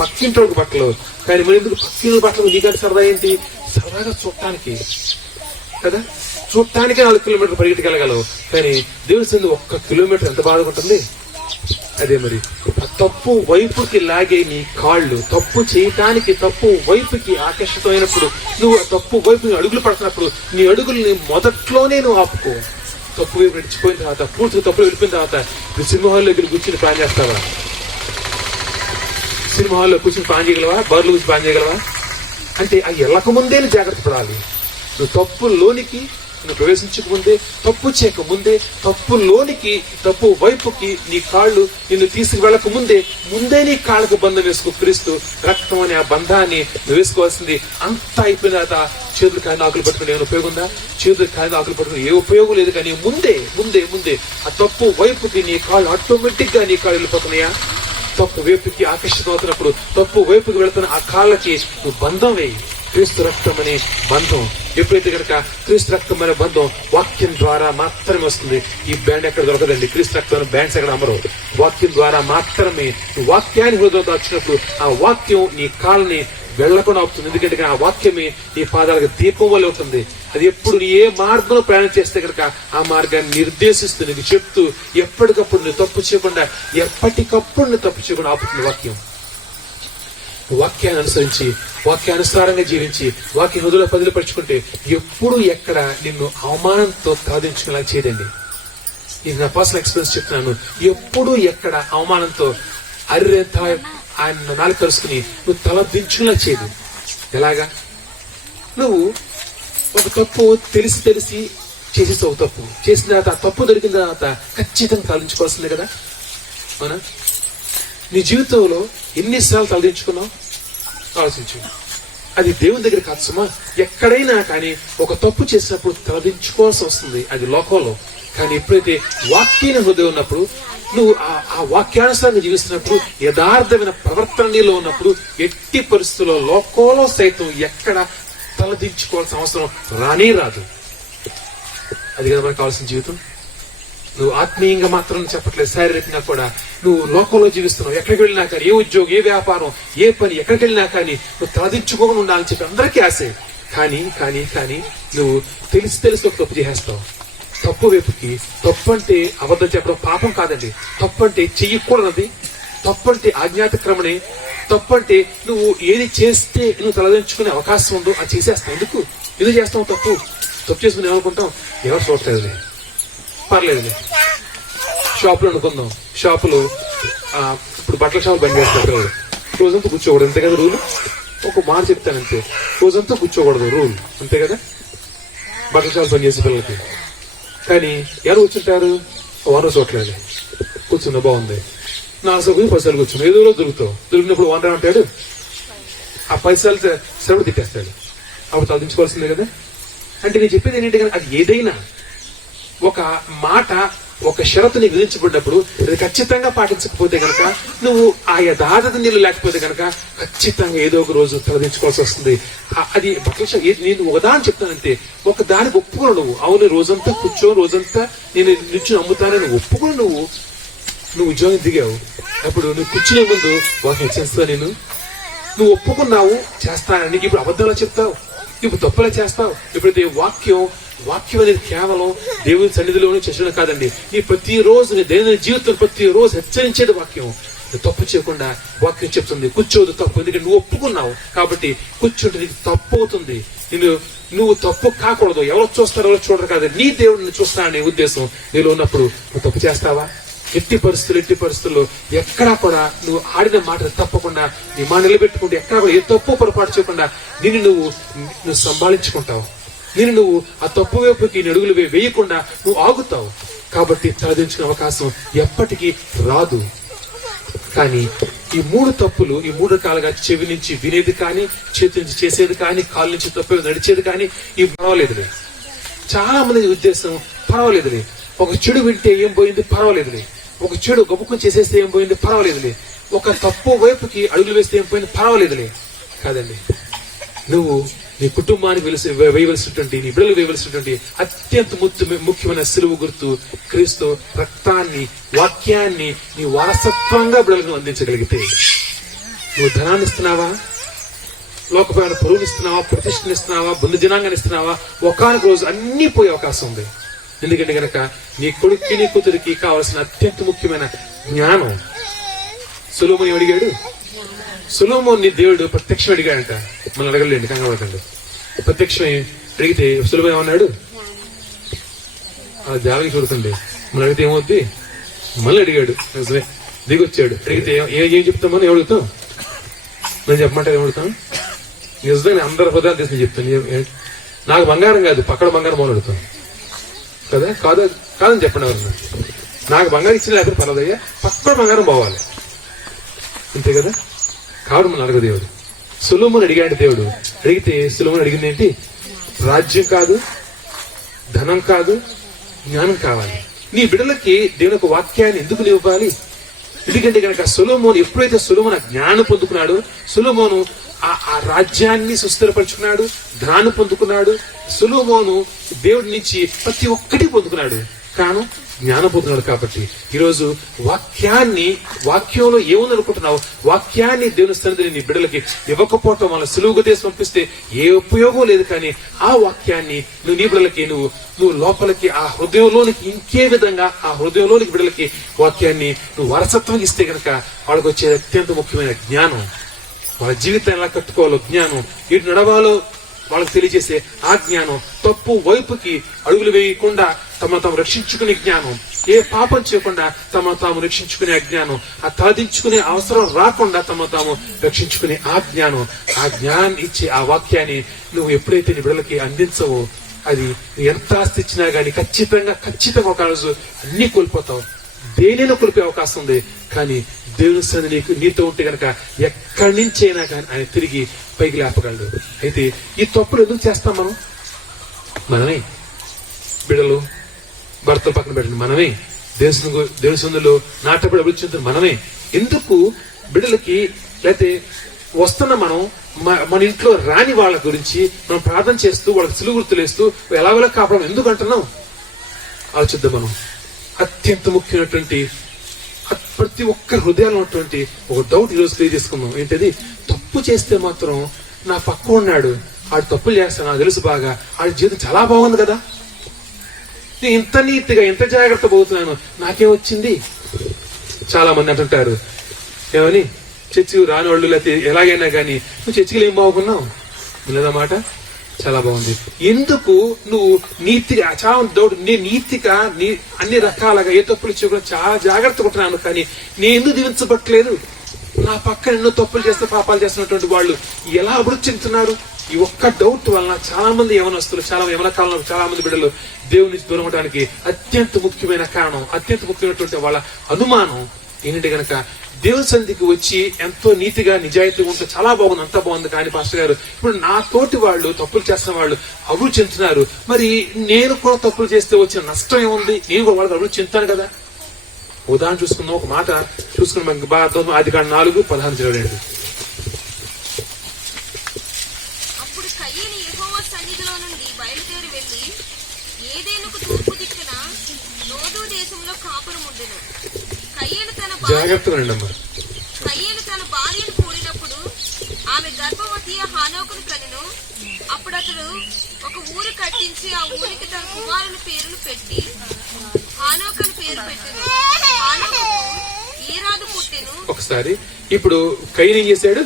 పక్కింటోడికి బట్టలు. కానీ మరి ఎందుకు పక్కింటి బట్టలు? నీకంటే సరదా ఏంటి? సరదాగా చూడటానికి కదా, చూడటానికి 4 కిలోమీటర్లు పరిగెట్టుకెళ్ళగలవు. కానీ దేవుని సందు 1 కిలోమీటర్ ఎంత బాధకుంటుంది. అదే మరి ఆ తప్పు వైపుకి లాగే నీ కాళ్ళు, తప్పు చేయటానికి తప్పు వైపుకి ఆకర్షితమైనప్పుడు, నువ్వు ఆ తప్పు వైపు అడుగులు పడుతున్నప్పుడు నీ అడుగుల్ని మొదట్లోనే నువ్వు ఆపుకో. తప్పు వైపు నడిచిపోయిన తర్వాత, పూర్తిగా తప్పులు వెళ్ళిపోయిన తర్వాత నువ్వు సినిమా హాల్లో కూర్చుని ప్లాన్ చేస్తావా? సినిమా హాల్లో కూర్చుని ప్లాన్ చేయగలవా? బర్లు కూర్చొని ప్లాన్ చేయగలవా? అంటే ఆ వెళ్ళక ముందే జాగ్రత్త పడాలి. నువ్వు తప్పులోనికి నువ్వు ప్రవేశించక ముందే, తప్పు చేయక ముందే, తప్పులోనికి తప్పు వైపుకి నీ కాళ్ళు నిన్ను తీసుకువెళ్ళక ముందే నీ కాళ్ళకు బంధం వేసుకో. క్రీస్తు రక్తం అనే ఆ బంధాన్ని నువ్వు వేసుకోవాల్సింది. అంతా అయిపోయిన తర్వాత చేతులు కాయలు ఆకులు పట్టుకుని ఏమైనా ఉపయోగం ఉందా? చేతులు కాయలు ఆకులు పట్టుకుని ఏ ఉపయోగం లేదు. కానీ ముందే ఆ తప్పు వైపుకి నీ కాళ్ళు ఆటోమేటిక్ గా నీ కాళ్ళు వెళ్ళిపోతున్నాయా? తప్పు వైపుకి ఆకర్షితం అవుతున్నప్పుడు తప్పు వైపుకి వెళుతున్న ఆ కాళ్ళకి నువ్వు బంధం వేయి. క్రీస్తు రక్తం అనే బంధం ఎప్పుడైతే కనుక క్రీస్తు రక్తం అనే బంధం వాక్యం ద్వారా మాత్రమే వస్తుంది. ఈ బ్యాండ్ ఎక్కడ దొరకదండి. క్రీస్తు రక్తం బ్యాండ్స్ ఎక్కడ అమరు. వాక్యం ద్వారా మాత్రమే. వాక్యాన్ని హృదయంతో వచ్చినప్పుడు ఆ వాక్యం నీ కాళ్ళని వెళ్లకుండా అవుతుంది. ఎందుకంటే ఆ వాక్యమే నీ పాదాలకు దీపం వల్ల అవుతుంది. అది ఎప్పుడు నీ ఏ మార్గంలో ప్రయాణం చేస్తే కనుక ఆ మార్గాన్ని నిర్దేశిస్తూ నీకు చెప్తూ ఎప్పటికప్పుడు నువ్వు తప్పు చేయకుండా ఆపుతుంది వాక్యం. వాక్యాన్ని అనుసరించి, వాక్యానుసారంగా జీవించి, వాక్య హృదయంలో పదిలిపరుచుకుంటే ఎప్పుడు ఎక్కడ నిన్ను అవమానంతో కాదించుకునేలా చేయదండి. ఇది నా పర్సనల్ ఎక్స్పీరియన్స్ చెప్తున్నాను. ఎప్పుడు ఎక్కడ అవమానంతో అర్రెంత ఆయన నాలుగు కరుసుకుని నువ్వు తల దించుకునేలా చేయదు. ఎలాగా? నువ్వు ఒక తప్పు తెలిసి చేసేసావు. తప్పు చేసిన తర్వాత ఆ తప్పు దొరికిన తర్వాత ఖచ్చితంగా తలదించుకోవాల్సిందే కదా. అవునా? నీ జీవితంలో ఎన్నిసార్లు తలదించుకున్నావు? ఆలోచించు. అది దేవుని దగ్గర కాదు సుమా. ఎక్కడైనా కానీ ఒక తప్పు చేసినప్పుడు తలదించుకోవాల్సి వస్తుంది. అది లోకంలో. కానీ ఎప్పుడైతే వాక్యాన్ని హృదయం ఉన్నప్పుడు, నువ్వు ఆ వాక్యానుసారంగా జీవిస్తున్నప్పుడు, యథార్థమైన ప్రవర్తన నీలో ఉన్నప్పుడు ఎట్టి పరిస్థితుల్లో లోకంలో సైతం ఎక్కడ తలదించుకోవాల్సిన అవసరం రానే రాదు. అది కదా మనకు కావాల్సిన జీవితం. నువ్వు ఆత్మీయంగా మాత్రం చెప్పట్లేదు, శారీరకంగా కూడా నువ్వు లోకంలో జీవిస్తున్నావు. ఎక్కడికి వెళ్ళినా కానీ, ఏ ఉద్యోగం, ఏ వ్యాపారం, ఏ పని, ఎక్కడికి వెళ్ళినా కానీ నువ్వు తలదించుకోకుండా ఉండాలని చెప్పి అందరికీ ఆశే. కానీ నువ్వు తెలిసి ఒక తప్పు చేసేస్తావు. తప్పు వైపుకి. తప్పు అంటే అబద్ధం చెప్పడం పాపం కాదండి. తప్పు అంటే చెయ్యకూడదు. తప్పు అంటే ఆజ్ఞాతక్రమణే. తప్పు అంటే నువ్వు ఏది చేస్తే నువ్వు తలదించుకునే అవకాశం ఉందో అది చేసేస్తావు. ఎందుకు చేస్తావు తప్పు చేసుకుని ఏమనుకుంటాం? ఎవరు చూడలేదులే, పర్లేదులే. షాపులో అనుకుందాం. షాపులో ఇప్పుడు బట్టల షాపులు బంద్ చేస్తారు. పిల్లలు రోజంతా కూర్చోకూడదు, అంతే కదా రూల్. ఒక మాట చెప్తాను అంతే, రోజంతా కూర్చోకూడదు రూల్, అంతే కదా బట్టల షాపులు బంద్ చేసే పిల్లలకి. కానీ ఎవరు కూర్చుంటారు? ఓనర్ చూడలేదు, కూర్చున్నా బాగుంది, 4 పైసలు కూర్చున్నా. ఏదో రోజు దొరికినప్పుడు ఓనర్ అంటాడు, ఆ పైసలు శ్రమ తిట్టేస్తాడు. అప్పుడు తలదించుకోవాల్సిందే కదా. అంటే నేను చెప్పేది ఏంటంటే కనుక అది ఏదైనా ఒక మాట, ఒక షరతుని విధించబడినప్పుడు అది ఖచ్చితంగా పాటించకపోతే కనుక, నువ్వు ఆ యథార్థత నీళ్ళు లేకపోతే కనుక ఖచ్చితంగా ఏదో ఒక రోజు తలదించుకోవాల్సి వస్తుంది. అది బట్టల నేను ఒకదాని చెప్తానంటే, ఒక దానికి ఒప్పుకోను. నువ్వు అవును రోజంతా రోజంతా నేను నిల్చుని అమ్ముతానని నువ్వు ఒప్పుకోను. నువ్వు ఉద్యోగం దిగావు, అప్పుడు నువ్వు కూర్చునే ముందు వాటిని చేస్తా నువ్వు ఒప్పుకున్నావు చేస్తానని. ఇప్పుడు అబద్ధాలు చెప్తావు, ఇప్పుడు తప్పులా చేస్తావు. ఎప్పుడైతే వాక్యం అనేది కేవలం దేవుని సన్నిధిలోనే చేసడం కాదండి. నీ ప్రతిరోజు నీ దైనందిన జీవితం ప్రతిరోజు హెచ్చరించేది వాక్యం. తప్పు చేయకుండా వాక్యం చెప్తుంది కూర్చోదు తప్పు. ఎందుకంటే నువ్వు ఒప్పుకున్నావు కాబట్టి కూర్చుంటే నీకు తప్పు అవుతుంది. నువ్వు తప్పు కాకూడదు. ఎవరో చూస్తారో ఎవరో చూడరు కాదు, నీ దేవుడిని చూస్తాననే ఉద్దేశం నీలో ఉన్నప్పుడు నువ్వు తప్పు చేస్తావా? ఎట్టి పరిస్థితుల్లో ఎక్కడా కూడా నువ్వు ఆడిన మాట తప్పకుండా నీ మాట నిలబెట్టుకుంటే, ఎక్కడా కూడా ఏ తప్పు పొరపాటు చేయకుండా నువ్వు సంభాళించుకుంటావు. నువ్వు ఆ తప్పు వైపుకి అడుగులు వేయకుండా నువ్వు ఆగుతావు. కాబట్టి తలదించుకునే అవకాశం ఎప్పటికీ రాదు. కానీ ఈ 3 తప్పులు, ఈ 3 రకాలుగా చెవి నుంచి వినేది కానీ, చేతి నుంచి చేసేది కానీ, కాళ్ళ నుంచి తప్పు నడిచేది కానీ, ఇవి పర్వాలేదులే. చాలా మంది ఉద్దేశం పర్వాలేదులే. ఒక చెడు వింటే ఏం పోయింది? పర్వాలేదులే. ఒక చెడు గొప్పకొని చేసేస్తే ఏం పోయింది? పర్వాలేదులే. ఒక తప్పు వైపుకి అడుగులు వేస్తే ఏం పోయినా పర్వాలేదులే, కాదండి. నువ్వు నీ కుటుంబానికి వేయవలసినటువంటి, నీ బిడ్డలు వేయవలసినటువంటి అత్యంత ముఖ్యమైన సిలువ గుర్తు క్రీస్తు రక్తాన్ని, వాక్యాన్ని నీ వారసత్వంగా బిడ్డలకు అందించగలిగితే, నువ్వు ధనాన్ని ఇస్తున్నావా, లోకమైన పొరువుని ఇస్తున్నావా, ప్రతిష్టనిస్తున్నావా, బంధు జనాంగాన్ని ఇస్తున్నావా, ఒకానొక రోజు అన్ని పోయే అవకాశం ఉంది. ఎందుకంటే గనక నీ కొడుక్కి నీ కూతురికి కావాల్సిన అత్యంత ముఖ్యమైన జ్ఞానం. సొలొమోను అడిగాడు, సొలొమోను దేవుడు ప్రత్యక్షం అడిగాడంట. మనం అడగలేండి, కంగారు ప్రత్యక్షం అడిగితే సొలొమోను ఏమన్నాడు? ఆ జాలకి చూడుతుంది. మనం అడిగితే ఏమవుద్ది? మళ్ళీ అడిగాడు, దిగొచ్చాడు. అడిగితే ఏం చెప్తామని అడుగుతాం? నేను చెప్పమంటే ఏమడుగుతాం? నిజంగా అందరి హృదయాలు తీసుకుని చెప్తాను. నాకు బంగారం కాదు, పక్కడ బంగారం మొదలు అడుగుతాం కదా. కాదని చెప్పండి ఎవరన్నా. నాకు బంగారం ఇచ్చిన లేకపోతే పర్లేదయ్యా, పక్కడ బంగారం పోవాలి, అంతే కదా. కాదు మనం అడగ దేవుడు. సొలొమోను అడిగాడు దేవుడు. అడిగితే సొలొమోను అడిగింది ఏంటి? రాజ్యం కాదు, ధనం కాదు, జ్ఞానం కావాలి. నీ బిడ్డలకి దేవుని యొక్క వాక్యాన్ని ఎందుకు ఇవ్వాలి? ఎందుకంటే కనుక సొలొమోను ఎప్పుడైతే సొలొమోను జ్ఞానం పొందుకున్నాడు, సొలొమోను ఆ రాజ్యాన్ని సుస్థిరపరుచుకున్నాడు, ధనాన్ని పొందుకున్నాడు. సొలొమోను దేవుడి నుంచి ప్రతి ఒక్కటి పొందుకున్నాడు, కాను జ్ఞానం పొందుకున్నాడు. కాబట్టి ఈరోజు వాక్యంలో ఏముందనుకుంటున్నావు? వాక్యాన్ని దేవుని సన్నిధిని నీ బిడ్డలకి ఇవ్వకపోవటం వల్ల, సులువుగా తీసి పంపిస్తే ఏ ఉపయోగం లేదు. కానీ ఆ వాక్యాన్ని నువ్వు నీ బిడ్డలకి నువ్వు లోపలికి ఆ హృదయంలోనికి ఇంకే విధంగా ఆ హృదయంలోనికి బిడ్డలకి వాక్యాన్ని నువ్వు వారసత్వం ఇస్తే గనక వాళ్ళకి వచ్చే అత్యంత ముఖ్యమైన జ్ఞానం, వాళ్ళ జీవితాన్ని ఎలా కట్టుకోవాలో జ్ఞానం, ఇటు నడవాలో వాళ్ళకి తెలియజేసే ఆ జ్ఞానం, తప్పు వైపుకి అడుగులు వేయకుండా తమ తాము రక్షించుకునే జ్ఞానం, ఏ పాపం చేయకుండా తమ తాము రక్షించుకునే అజ్ఞానం, ఆ తలదించుకునే అవసరం రాకుండా తమ తాము రక్షించుకునే ఆ జ్ఞానం ఇచ్చే ఆ వాక్యాన్ని నువ్వు ఎప్పుడైతే నీ బిడ్డలకి అందించవో, అది ఎంత ఆస్తి ఇచ్చినా గానీ ఖచ్చితంగా ఒక రోజు అన్ని కోల్పోతావు. దేనిలో కోల్పోయే అవకాశం ఉంది. కానీ దేవుని సన్నిధి నీతో ఉంటే గనక ఎక్కడి నుంచైనా కానీ ఆయన తిరిగి పైకి లేపగలడు. అయితే ఈ తప్పులు ఎందుకు చేస్తాం? మనమే. బిడ్డలు భర్త పక్కన పెట్టండి, మనమే. దేవుని సందులో నాటపడి అభివృద్ధి చెందుతున్న మనమే. ఎందుకు బిడ్డలకి లేకపోతే వస్తున్న మన ఇంట్లో రాని వాళ్ళ గురించి మనం ప్రార్థన చేస్తూ వాళ్ళకి సిలువ గుర్తులేస్తూ ఎలాగోలా కాపాడడం ఎందుకు అంటున్నాం? ఆలోచిద్దాం. మనం అత్యంత ముఖ్యమైనటువంటి ప్రతి ఒక్క హృదయాల్లో ఉన్నటువంటి ఒక డౌట్ ఈరోజు క్లియర్ చేసుకుందాం. ఏంటది? తప్పు చేస్తే మాత్రం నా పక్క ఉన్నాడు, ఆడు తప్పులు చేస్తాను నాకు తెలుసు బాగా, ఆడి జీవితం చాలా బాగుంది కదా, నేను ఇంత నీతిగా ఎంత జాగ్రత్త పోతున్నాను, నాకేం వచ్చింది? చాలా మంది అంటుంటారు, ఏమని చర్చి రాని వాళ్ళు లేకపోతే ఎలాగైనా కానీ నువ్వు చర్చికి ఏం బాగున్నావు లేదన్నమాట, చాలా బాగుంది. ఎందుకు నువ్వు నీతిగా చాలా డౌట్, నేను నీతిగా అన్ని రకాలుగా ఏ తప్పులు చేయకుండా చాలా జాగ్రత్తగా ఉంటున్నాను, కానీ నేను ఎందుకు దీవించబట్టలేదు? నా పక్కన ఎన్నో తప్పులు చేస్తే పాపాలు చేస్తున్నటువంటి వాళ్ళు ఎలా అభివృద్ధి చెందుతున్నారు? ఈ ఒక్క డౌట్ వలన చాలా మంది యవనస్తులు, యవన కాలంలో చాలా మంది బిడ్డలు దేవుని నుంచి దూరం అవడానికి అత్యంత ముఖ్యమైన కారణం, అత్యంత ముఖ్యమైనటువంటి వాళ్ళ అనుమానం ఏంటంటే గనక దేవుని సన్నిధికి వచ్చి ఎంతో నీతిగా నిజాయితీగా ఉంటే చాలా బాగుంది, అంతా బాగుంది. కానీ పాస్టర్ గారు ఇప్పుడు నా తోటి వాళ్ళు తప్పులు చేస్తున్న వాళ్ళు అభివృద్ధి చెందుతున్నారు, మరి నేను కూడా తప్పులు చేస్తే వచ్చిన నష్టం ఏముంది? నేను కూడా వాళ్ళకి అభివృద్ధి చెందుతాను కదా. ఉదాహరణ చూసుకుందాం, ఒక మాట చూసుకుని మనకి బాగా అర్థం. ఆదికాండం 4:16-22. అప్పుడు కయీను యెహోవా సన్నిధిలో నుండి బయలుదేరి వెళ్లి ఏదెనుకు తూర్పు దిక్కున లోదు దేశంలో కాపురముండెను. కయీను తన భార్యను కూడినప్పుడు ఆమె గర్భవతి హానోకును కనెను. అప్పుడు అతడు ఒక ఊరు కట్టించి ఆ ఊరికి తన కుమారుని పేర్లు పెట్టి హానోకుని పేరు పెట్టెను. హానోకుకు ఈరాదు పుట్టెను. ఒకసారి ఇప్పుడు కయీను ఏం చేశాడు?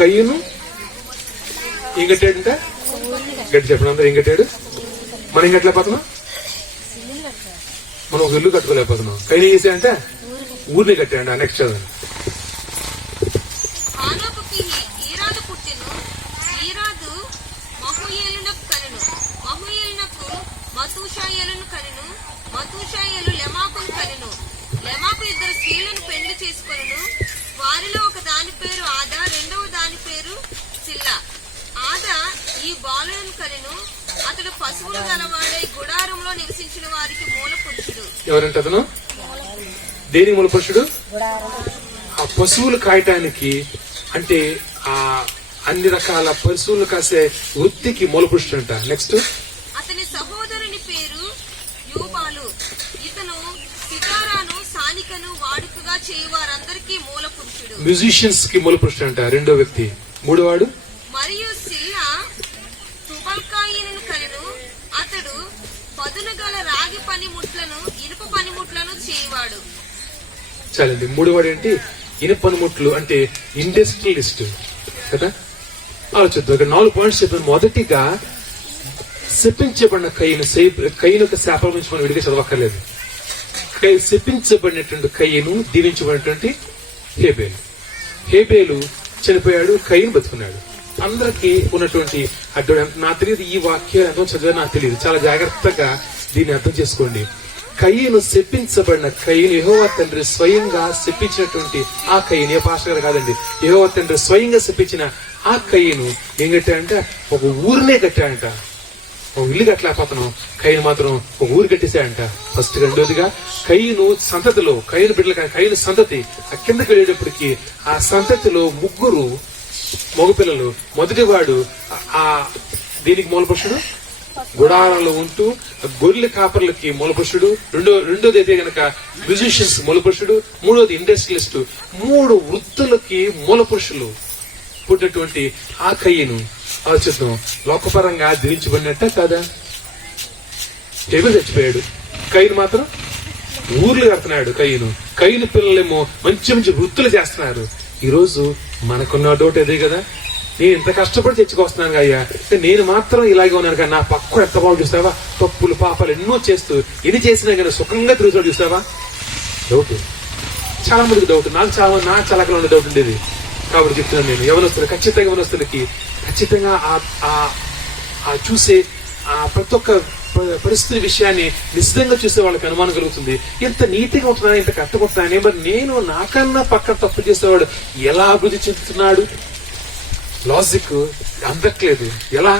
కయీను ఏం కట్టాడంట? గట్టి చెప్పండి అందరూ, ఏం కట్టాడు? మనం ఏం కట్టలేకపోతున్నాం? మనం ఒక ఇల్లు కట్టుకోలేకపోతున్నాం. కయీను ఏం చేశాడంటే ఊరిని కట్టాడు. నెక్స్ట్ చదవండి. హానోకుకి ఈరాదు పుట్టెను. ఈరాదు మహూయేలునకు కనెను. మహూయేలునకు మతూషాయేలును కనెను. మతూషాయేలు లెమాకును కనెను. లెమాకు ఇద్దరు స్త్రీలను పెళ్లి చేసుకొనెను. వారిలో ఒక దాని పేరు ఆదా, రెండవ దాని పేరు సిల్లా. ఆదా ఈ బాలులను కనెను. అతడు పశువులు గలవాడై గుడారంలో నివసించిన వారికి మూల పురుషుడు. ఎవరంటే అతను? దేని మూల పురుషుడు? పశువులు కాయటానికి అంటే ఆ అన్ని రకాల పశువులు కాసే వృత్తికి మూలపురుషుడు అంట. నెక్స్ట్ అతని సహోదరుని పేరు యూబాలు. ఇతను సితారాను సానికను వాడుకగా చేయువారందరికీ మూల పురుషుడు. మ్యూజిషియన్స్ కి మూలపురుషుడు అంట రెండో వ్యక్తి. మూడోవాడు మరియు సిల్లా తుబల్కాయిను కలెను. అతడు పదును గల రాగి పనిముట్లను ఇనుప పనిముట్లను చేయువాడు. చాలండి. మూడోవాడు ఏంటి? ఇనుప పనిముట్లు అంటే ఇండస్ట్రియలిస్ట్ కదా. ఆలోచిద్దాం. ఇక్కడ 4 పాయింట్స్ చెప్పాను. మొదటిగా శపించబడిన కయ్యను యొక్క శాపం నుంచి మనం విడిగా చదవక్కర్లేదు. శపించబడినటువంటి కయ్యను, దీవించబడినటువంటి హేబేలు. హేబేలు చనిపోయాడు, కయ్యను బతుకున్నాడు. అందరికీ ఉన్నటువంటి అడ్డు నాకు తెలియదు. ఈ వాక్యం ఎంతో చదివా నాకు తెలియదు. చాలా జాగ్రత్తగా దీన్ని అర్థం చేసుకోండి. కయ్యను శపించబడిన కయ్యను యెహోవా తండ్రి స్వయంగా శపించినటువంటి ఆ కయ్యను, ఏ పాస్టర్ గారు కాదండి, యెహోవా తండ్రి స్వయంగా శపించిన ఆ కయ్యను ఏం కట్టాడంట? ఒక ఊరినే కట్టాడంట. ఒక ఇల్లు కట్టలేకపోతున్నాం, కయ్యను మాత్రం ఒక ఊరు కట్టేశాడంట. ఫస్ట్. రెండోదిగా కయ్యను సంతతిలో, కయ్యను బిడ్డలు కానీ కయ్యను సంతతి ఆ కిందకి వెళ్ళేటప్పటికి ఆ సంతతిలో 3 మగపిల్లలు. మొదటివాడు ఆ దీనికి మూలపురుషుడు, గుడారాల్లో ఉంటూ గొర్రెల కాపర్లకి మూలపురుషుడు. రెండోది అయితే గనక మ్యూజిషియన్స్ మూలపురుషుడు. మూడోది ఇండస్ట్రియలిస్ట్. 3 వృత్తులకి మూలపురుషులు పుట్టినటువంటి ఆ కయ్యను ఆలోచిద్దాం. లోకపరంగా ధరించబడినట్ట కాదా? హేబేలు చచ్చిపోయాడు, కయ్యను మాత్రం ఊర్లు కడుతున్నాడు. కయ్యను పిల్లలేమో మంచి మంచి వృత్తులు చేస్తున్నారు. ఈ రోజు మనకున్న డౌట్ అదే కదా. నేను ఇంత కష్టపడి తెచ్చుకొస్తున్నాను అయ్యా, నేను మాత్రం ఇలాగే ఉన్నాను కానీ నా పక్కన ఎంత బాగా చూస్తావా? తప్పులు పాపాలు ఎన్నో చేస్తూ ఎన్ని చేసినా కానీ సుఖంగా తిరుగుతాడు చూస్తావా? డౌట్ చాలా మందికి డౌట్. నాకు చాలా కాలంలో డౌట్ ఉండేది. కాబట్టి చెప్తున్నాను నేను, ఖచ్చితంగా యవనస్తులకి ఖచ్చితంగా ఆ చూసే ఆ ప్రతి ఒక్క పరిస్థితి విషయాన్ని నిశ్చితంగా చూసే వాళ్ళకి అనుమానం కలుగుతుంది. ఇంత నీతిగా ఉంటున్నాను, ఇంత కట్టుకుంటున్నాను, మరి నేను నాకన్నా పక్కన తప్పు చేసేవాడు ఎలా అభివృద్ధి చెందుతున్నాడు? లాజిక్ అందట్లేదు. ఎలా?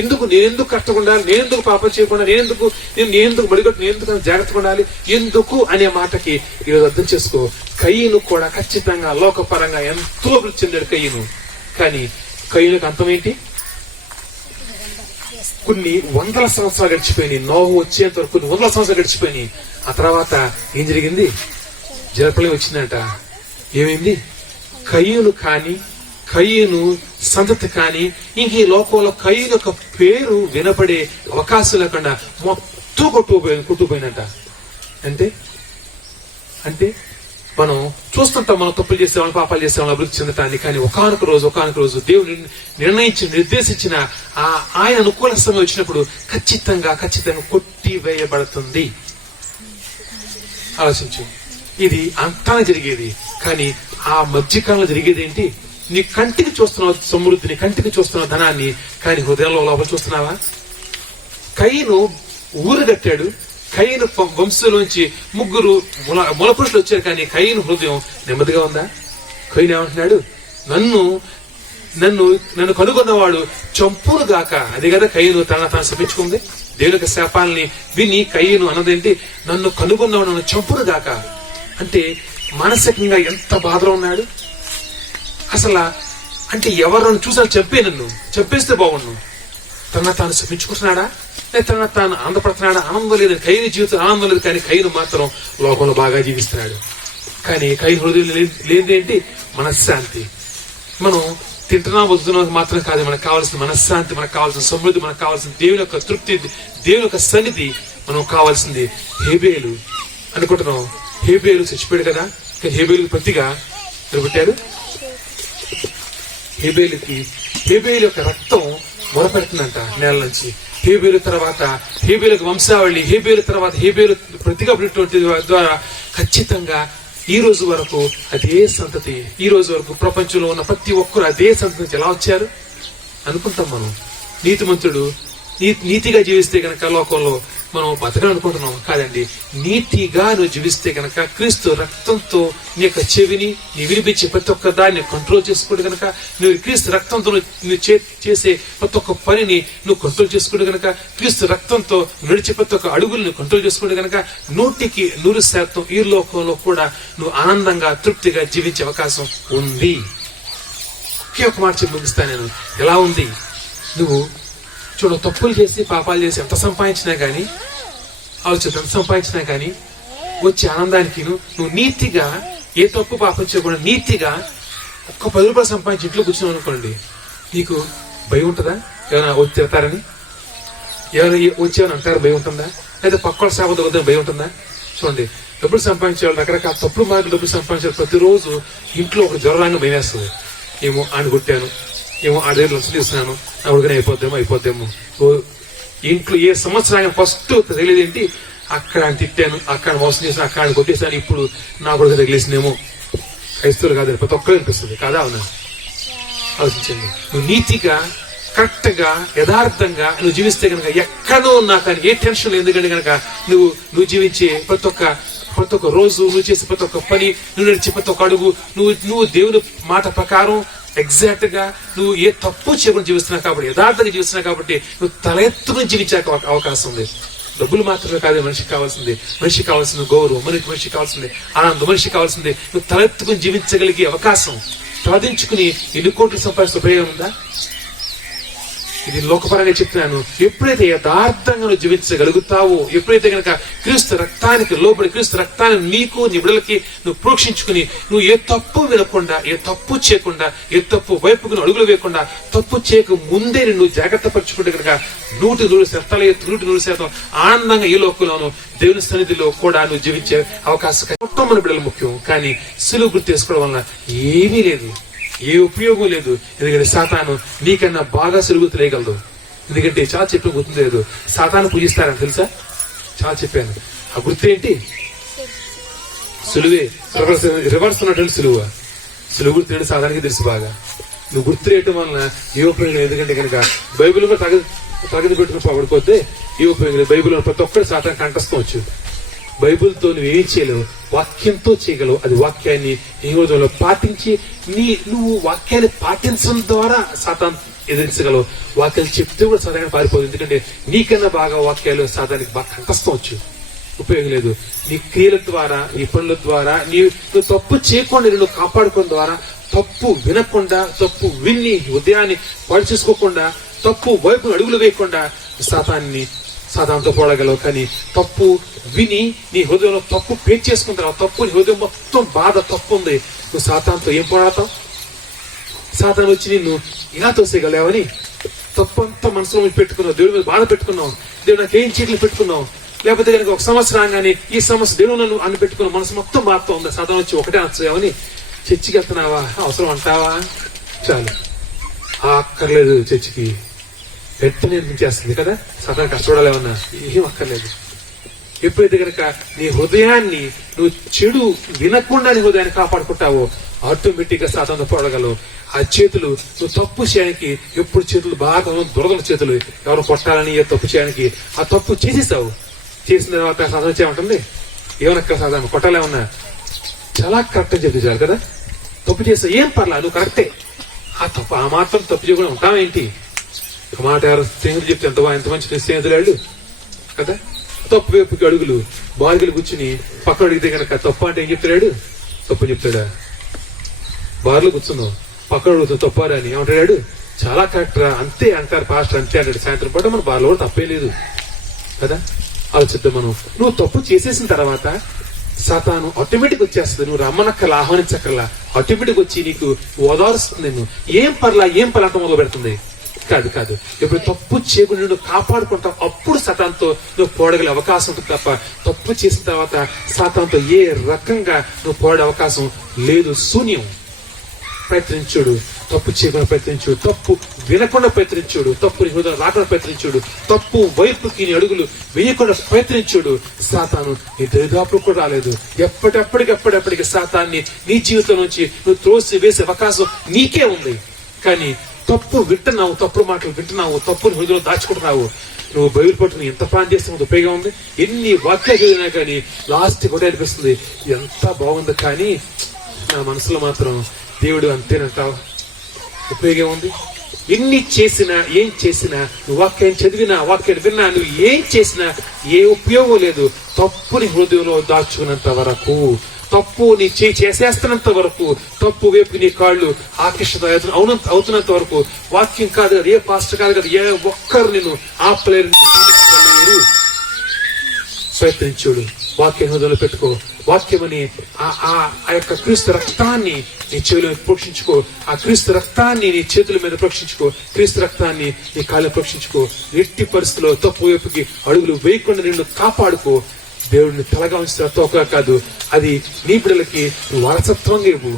ఎందుకు నేనెందుకు కష్టకుండాలి, నేనెందుకు పాపం చేయకుండా, నేనెందుకు బడిగట్టు, నేనెందుకు జాగ్రత్తగా ఉండాలి, ఎందుకు అనే మాటకి ఈరోజు అర్థం చేసుకో. కయ్యను కూడా ఖచ్చితంగా లోకపరంగా ఎంతో అభివృద్ధి చెందాడు కయ్యను. కానీ కయ్యనుకు అంతం ఏంటి? కొన్ని 100 సంవత్సరాలు గడిచిపోయినాయి. నోహు వచ్చేంత వరకు కొన్ని 100 సంవత్సరాలు గడిచిపోయినాయి. ఆ తర్వాత ఏం జరిగింది? జలప్రళయం వచ్చిందంట. ఏమైంది? కయ్యను సంతతి కానీ ఇంక ఈ లోకంలో కయ్యను యొక్క పేరు వినపడే అవకాశం లేకుండా మొత్తం కొట్టుకుపోయినట్ట. అంటే మనం చూస్తుంటాం, మనం తప్పులు చేసేవాళ్ళం, పాపాలు చేసేవాళ్ళం అభివృద్ధి చెందటాన్ని. కానీ ఒకానొక రోజు దేవుడు నిర్దేశించిన ఆయన అనుకూల సమయం వచ్చినప్పుడు ఖచ్చితంగా కొట్టివేయబడుతుంది. ఆలోచించు. ఇది అంతానే జరిగేది. కానీ ఆ మధ్యకాలంలో జరిగేది ఏంటి? నీ కంటికి చూస్తున్నావు సమృద్ధిని, కంటికి చూస్తున్నావు ధనాన్ని, కానీ హృదయంలో లోపల చూస్తున్నావా? కయ్యను ఊరు కట్టాడు. కయ్యను వంశంలోంచి 3 మూలపురుషులు వచ్చారు. కానీ కయ్యను హృదయం నెమ్మదిగా ఉందా? కయ్యను ఏమంటున్నాడు? నన్ను కనుగొన్నవాడు చంపును గాక. అదే కదా కయ్యను తాను శపించుకుంది. దేవుని యొక్క శాపాలని విని కయ్యను అన్నదేంటి? నన్ను కనుగొన్నవాడు నన్ను చంపును గాక. అంటే మానసికంగా ఎంత బాధలో ఉన్నాడు అసలు. అంటే ఎవరు చూసాను చంపేస్తే బాగుండు. తాను శపించుకుంటున్నాడా, లేదా తాను ఆనందపడుతున్నాడా? ఆనందం లేదు. కయ్యని జీవితం ఆనందం లేదు. కానీ కయ్యను మాత్రం లోకంలో బాగా జీవిస్తున్నాడు. కానీ కయ్యను హృదయం లేదేంటి? మనశ్శాంతి. మనం తింటున్నా వద్దున్నా మాత్రం కాదు, మనకు కావాల్సిన మనశ్శాంతి, మనకు కావాల్సిన సమృద్ధి, మనకు కావాల్సిన దేవుని యొక్క తృప్తి, దేవుని యొక్క సన్నిధి మనం కావాల్సింది. హేబేలు అనుకుంటున్నాం, హేబేలు చచ్చిపోయాడు కదా. కానీ హేబేలుకి ప్రతిగా నిలబెట్టారు. హేబేలు యొక్క రక్తం మొరపెడుతుందంట నేల నుంచి. హేబేలుకు వంశావళి, హేబేలు ప్రతిగా ద్వారా ఖచ్చితంగా ఈ రోజు వరకు అదే సంతతి, ఈ రోజు వరకు ప్రపంచంలో ఉన్న ప్రతి ఒక్కరు అదే సంతతి నుంచి ఎలా వచ్చారు అనుకుంటాం మనం. నీతిమంతుడు నీతిగా జీవిస్తే గనక లోకంలో మనం బతకాలనుకుంటున్నాం కాదండి. నీతిగా నువ్వు జీవిస్తే గనక క్రీస్తు రక్తంతో నీ యొక్క చెవిని నీ వినిపించే ప్రతి ఒక్క దాన్ని కంట్రోల్ చేసుకుంటే గనక, నువ్వు క్రీస్తు రక్తంతో నువ్వు చేసే ప్రతి ఒక్క పనిని నువ్వు కంట్రోల్ చేసుకుంటే గనక, క్రీస్తు రక్తంతో నడిచే ప్రతి ఒక్క అడుగులను కంట్రోల్ చేసుకుంటే గనక 100% ఈ లోకంలో కూడా నువ్వు ఆనందంగా తృప్తిగా జీవించే అవకాశం ఉంది. ఒకే ఒక మాట చెప్పి ముగిస్తాను నేను. ఎలా ఉంది? నువ్వు చూడు, తప్పులు చేసి పాపాలు చేసి ఎంత సంపాదించినా గానీ, ఆలోచన ఎంత సంపాదించినా గానీ వచ్చే ఆనందానికి నువ్వు నీతిగా ఏ తప్పు పాపం చేయకుండా నీతిగా ఒక్క 10 రూపాయలు సంపాదించి ఇంట్లో కూర్చున్నావు అనుకోండి, నీకు భయం ఉంటుందా? ఏమైనా వచ్చి తిడతారని, ఎవరైనా వచ్చేమని అంటారు భయం ఉంటుందా? లేదా పక్కల సేవ వద్దని భయం ఉంటుందా? చూడండి, డబ్బులు సంపాదించే వాళ్ళు రకరకాల తప్పుడు మార్గం డబ్బులు సంపాదించారు. ప్రతిరోజు ఇంట్లో ఒక జ్వరాన్ని భయం వేస్తుంది. ఏమో ఆయన కొట్టాను, ఏమో ఆ దగ్గర లంచం తీసుకున్నాను, నా ఉడికనే అయిపోద్దేమో. ఇంట్లో ఏ సంవత్సరానికి ఫస్ట్ తెలియదేంటి, అక్కడ ఆయన తిట్టాను, అక్కడ మోసం చేశాను, అక్కడ ఆయన కొట్టేశాను, ఇప్పుడు నా కొడుకు తగిలేసిందేమో. క్రైస్తవులు కాదు, ప్రతి ఒక్కరు అనిపిస్తుంది కాదా? అవునా? ఆలోచించండి. నువ్వు నీతిగా కరెక్ట్ గా యథార్థంగా నువ్వు జీవిస్తే కనుక ఎక్కడో ఉన్నా కానీ ఏ టెన్షన్ లేదు. ఎందుకంటే కనుక నువ్వు జీవించే ప్రతి ఒక్క రోజు, నువ్వు చేసే ప్రతి ఒక్క పని, నువ్వు నడిచే ప్రతి ఒక్క అడుగు, నువ్వు దేవుని మాట ప్రకారం ఎగ్జాక్ట్ గా నువ్వు ఏ తప్పు చేయకుండా జీవిస్తున్నావు కాబట్టి, యథార్థంగా జీవిస్తున్నావు కాబట్టి నువ్వు తల ఎత్తుకుని జీవించే అవకాశం ఉంది. డబ్బులు మాత్రమే కాదు మనిషికి కావాల్సింది గౌరవం, మనిషికి కావాల్సింది ఆనందం, మనిషికి కావాల్సింది నువ్వు తల ఎత్తుకుని జీవించగలిగే అవకాశం. సాధించుకుని 100 కోట్లు సంపాదించిన ఉపయోగం ఉందా? ఇది లోకపరంగా చెప్తున్నాను. ఎప్పుడైతే యథార్థంగా నువ్వు జీవించగలుగుతావో, ఎప్పుడైతే కనుక క్రీస్తు రక్తానికి లోబడి, క్రీస్తు రక్తాన్ని నీకు నీ బిడ్డలకి నువ్వు ప్రోక్షించుకుని, నువ్వు ఏ తప్పు వినకుండా, ఏ తప్పు చేయకుండా, ఏ తప్పు వైపుకు అడుగులు వేయకుండా, తప్పు చేయక ముందే నువ్వు జాగ్రత్త పరుచుకుంటే కనుక 100% ఆనందంగా ఈ లోకంలోను దేవుని సన్నిధిలో కూడా నువ్వు జీవించే అవకాశం. మొత్తం మన బిడ్డలు ముఖ్యం, కానీ సులువు గుర్తు చేసుకోవడం వలన ఏమీ లేదు, ఏ ఉపయోగం లేదు. ఎందుకంటే సాతాను నీకన్నా బాగా సులువు తెలియగలదు. ఎందుకంటే చాలా చెప్పి గుర్తులేదు. సాతాను పూజిస్తారని తెలుసా? చాలా చెప్పాను. ఆ గుర్తు ఏంటి? సులువే. రివర్స్ ఉన్నటువంటి సులువు గుర్తు సాతానికి తెలుసు బాగా. నువ్వు గుర్తు వేయటం వలన ఏ ఉపయోగం లేదు. ఎందుకంటే కనుక బైబిల్ కూడా తగదు పెట్టుకుని పడిపోతే ఏ ఉపయోగం లేదు. బైబిల్ ప్రతి ఒక్కరు సాతాను కంటస్థం. బైబిల్తో నువ్వేం చేయలేవు, వాక్యంతో చేయగలవు. అది వాక్యాన్ని నీ రోజుల్లో పాటించి నువ్వు వాక్యాన్ని పాటించడం ద్వారా సాతాను ఎదిరించగలవు. వాక్యాలు చెప్తే కూడా సాతానికి పారిపోదు. ఎందుకంటే నీకన్నా బాగా వాక్యాలు సాతానికి బాగా కంటస్థం. ఉపయోగం లేదు. నీ క్రియల ద్వారా, నీ పనుల ద్వారా, నువ్వు తప్పు చేయకుండా నువ్వు కాపాడుకోవడం ద్వారా, తప్పు వినకుండా, తప్పు విని ఉదయాన్ని పాడు చేసుకోకుండా, తప్పు వైపు అడుగులు వేయకుండా సాతానుతో పోడగలవు. కానీ తప్పు విని నీ హృదయంలో తప్పు పేరు చేసుకుంటావు, తప్పు నీ హృదయం మొత్తం బాధ తప్పు ఉంది, నువ్వు సాతానుతో ఏం పోరాడతావు? సాతాను వచ్చి నిన్ను ఇలా తోసేయగలేవని తప్పంతా మనసులో పెట్టుకున్నావు, దేవుడి మీద బాధ పెట్టుకున్నావు, దేవుడు నాకు ఏం చీట్లు పెట్టుకున్నావు. లేకపోతే కనుక ఒక సంవత్సరం రాగానే ఈ సమస్య దేవుడు నన్ను అని పెట్టుకున్నావు, మనసు మొత్తం బాధతో ఉంది. సాతాను వచ్చి ఒకటే అనొచ్చావని చర్చికి వెళ్తున్నావా? అవసరం అంటావా? చాలు, అక్కర్లేదు చర్చికి, వెంటనే చేస్తుంది కదా సాతాను. కష్టపడాలేమన్నా ఏం అక్కర్లేదు. ఎప్పుడైతే కనుక నీ హృదయాన్ని నువ్వు చెడు వినకుండా నీ హృదయాన్ని కాపాడుకుంటావో ఆటోమేటిక్ గా సాతానుతో పోరాడగలవు. ఆ చేతులు నువ్వు తప్పు చేయడానికి ఎప్పుడు చేతులు బాగా దురదల చేతులు, ఎవరు కొట్టాలని తప్పు చేయడానికి ఆ తప్పు చేసేసావు. చేసిన తర్వాత సాధన చేయమంటుంది. ఏమన్నా సాధన కొట్టాలేమన్నా చాలా కరెక్ట్ అని చెప్పి చాలు కదా. తప్పు చేస్తావు ఏం పర్లా, నువ్వు కరెక్టే. ఆ మాత్రం తప్పు చేయకుండా ఉంటావేంటి? ఒక మాట ఎవరు స్నేహితులు చెప్తే ఎంత మంచి స్నేహితులు కదా. తప్పు వైపుకి అడుగులు బాలికలు కూర్చుని పక్కన అడిగితే కనుక తప్పు అంటే ఏం చెప్తాడు? తప్పు చెప్తాడా? బార్లో కూర్చున్నావు, పక్కన అడుగుతావు తప్పారా అని ఏమంటాడు? చాలా కరెక్ట్ రా, అంతే అంటారు పాస్టర్, అంతే అంటాడు. సాయంత్రం పాటు మన బార్లో కూడా తప్పే లేదు కదా. ఆలోచిద్దాం మనం. నువ్వు తప్పు చేసేసిన తర్వాత సాతాను ఆటోమేటిక్ వచ్చేస్తుంది. నువ్వు రమ్మనక్కర్లా, ఆహ్వానించక్కర్లా, ఆటోమేటిక్ వచ్చి నీకు ఓదారుస్తుంది. నువ్వు ఏం పర్లా మొదలు పెడుతుంది. కాదు, ఎప్పుడు తప్పు చేయకుండా నువ్వు కాపాడుకుంటావు, అప్పుడు సాతానుతో నువ్వు పోడగలే అవకాశం ఉంటుంది తప్ప తప్పు చేసిన తర్వాత సాతానుతో ఏ రకంగా నువ్వు పోడే అవకాశం లేదు. శూన్యం. ప్రయత్నించుడు, తప్పు చేయకుండా ప్రయత్నించుడు, తప్పు వినకుండా ప్రయత్నించుడు, తప్పు నీ హృదయం రాకుండా ప్రయత్నించుడు, తప్పు వైపుకి నీ అడుగులు వేయకుండా ప్రయత్నించుడు. సాతాను నీ దరిదాపులు కూడా రాలేదు. ఎప్పటికప్పటికి సాతాన్ని నీ జీవితం నుంచి నువ్వు త్రోసి వేసే అవకాశం నీకే ఉంది. కానీ తప్పు వింటున్నావు, తప్పుడు మాటలు వింటున్నావు, తప్పుని హృదయంలో దాచుకుంటున్నావు. నువ్వు బైబిల్ పట్టుకుని ఎంత ప్రాణం చేస్తే అంత ఉపయోగం ఉంది. ఎన్ని వాక్యాలు చదివినా కానీ లాస్ట్ కూడా అనిపిస్తుంది ఎంత బాగుంది, కానీ నా మనసులో మాత్రం దేవుడు అంతేనంట ఉపయోగం ఉంది. ఎన్ని చేసినా ఏం చేసినా నువ్వు వాక్యం చదివినా వాక్యాన్ని విన్నా నువ్వు ఏం చేసినా ఏ ఉపయోగం లేదు. తప్పుని హృదయంలో దాచుకున్నంత వరకు, తప్పు నీ చేసేస్తున్నంత వరకు, తప్పు వైపు నీ కాళ్ళు ఆకర్షిత అవుతున్నంత వరకు వాక్యం కాదు కదా, ఏ పాస్టర్ కాదు కదా, ఏ ఒక్కరు నిన్ను ఆపలేరు. ప్రయత్నించుడు, వాక్యం హృదయంలో పెట్టుకో. వాక్యమని ఆ యొక్క క్రీస్తు రక్తాన్ని నీ చెవిలో ప్రోక్షించుకో. ఆ క్రీస్తు రక్తాన్ని నీ చేతుల మీద ప్రోక్షించుకో. క్రీస్తు రక్తాన్ని నీ కాళ్ళ ప్రోక్షించుకో. ఎట్టి పరిస్థితుల్లో తప్పు వైపుకి అడుగులు వేయకుండా నిన్ను కాపాడుకో. దేవుడిని తలగా ఉంచిన తోక కాదు, అది నీ బిడ్డలకి వారసత్వంగా ఇవ్వు.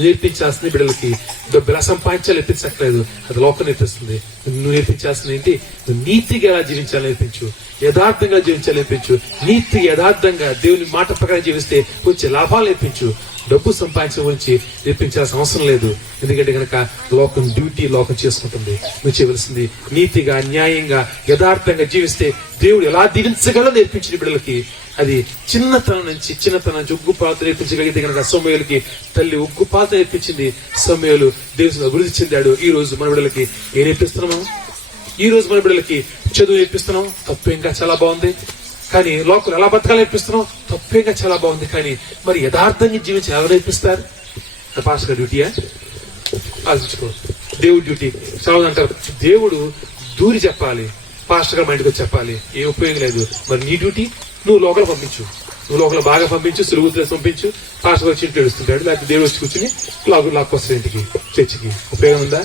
నేర్పించాల్సిన బిడ్డలకి డబ్బులా సంపాదించాలి నేర్పించట్లేదు, అది లోకం నేర్పిస్తుంది. నువ్వు నేర్పించాల్సింది ఏంటి? నువ్వు నీతిగా ఎలా జీవించాలి నేర్పించు, యథార్థంగా జీవించాలి నేర్పించు. నీతి యథార్థంగా దేవుని మాట ప్రకారం జీవిస్తే వచ్చే లాభాలు నేర్పించు. డబ్బు సంపాదించడం గురించి నేర్పించాల్సిన అవసరం లేదు. ఎందుకంటే కనుక లోకం డ్యూటీ లోకం చేసుకుంటుంది. నువ్వు చేయవలసింది నీతిగా, న్యాయంగా, యథార్థంగా జీవిస్తే దేవుడు ఎలా దీవించగలరో నేర్పించిన బిడ్డలకి. అది చిన్నతనం నుంచి ఉగ్గుపాత నేర్పించగలిగితే కనుక సమూయేలుకి తల్లి ఉగ్గుపాత నేర్పించింది. సమూయేలు దేవుని అభివృద్ధి చెందాడు. ఈ రోజు మన బిడ్డలకి ఏం నేర్పిస్తున్నాము? ఈ రోజు మన బిడ్డలకి చదువు నేర్పిస్తున్నాం, తప్పేంగా చాలా బాగుంది. కానీ లోకలు ఎలా బతకాలి నేర్పిస్తున్నాం, తప్పేంగా చాలా బాగుంది. కానీ మరి యథార్థంగా జీవించి ఎలా నేర్పిస్తారు? పాస్టర్ గారి డ్యూటీయా? ఆలోచించుకో. దేవుడి డ్యూటీ చాలా అంటారు, దేవుడు దూరి చెప్పాలి, పాస్టర్ గారు మా ఇంటికి వచ్చి చెప్పాలి, ఏ ఉపయోగం లేదు. మరి నీ డ్యూటీ నువ్వు లోకల్ పంపించు, నువ్వు లోకల్ బాగా పంపించు, సులువుతులు పంపించు. పాస్టర్ వచ్చి ఇంట్లో ఏడుస్తుంటాడు, లేకపోతే దేవుడు వచ్చి కూర్చుని లాక్కొస్తాడు ఇంటికి, చర్చికి. ఉపయోగం ఉందా?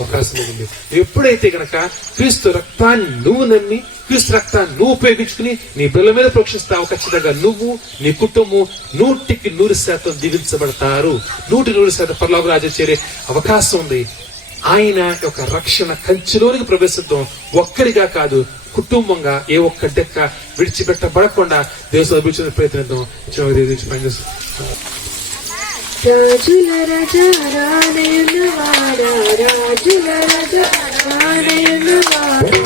అవకాశం ఉంది. ఎప్పుడైతే గనక క్రీస్తు రక్తాన్ని నువ్వు నమ్మి, క్రీస్తు రక్తాన్ని నువ్వు ఉపయోగించుకుని నీ బిడ్డల మీద ప్రోక్షిస్తావు, ఖచ్చితంగా నువ్వు నీ కుటుంబం 100% దీవించబడతారు. 100% పరలోక రాజ్యం చేరే అవకాశం ఉంది. ఆయన యొక్క రక్షణ కంచెలోనికి ప్రవేశిద్దాం. ఒక్కరిగా కాదు, కుటుంబంగా ఏ ఒక్క డెక్క విడిచిపెట్టబడకుండా దేవుని అభివృద్ధి ప్రయత్నిద్దాం. రాజుల రాజా రానయున్నవాడా, రాజుల రాజా రానయున్నవాడా.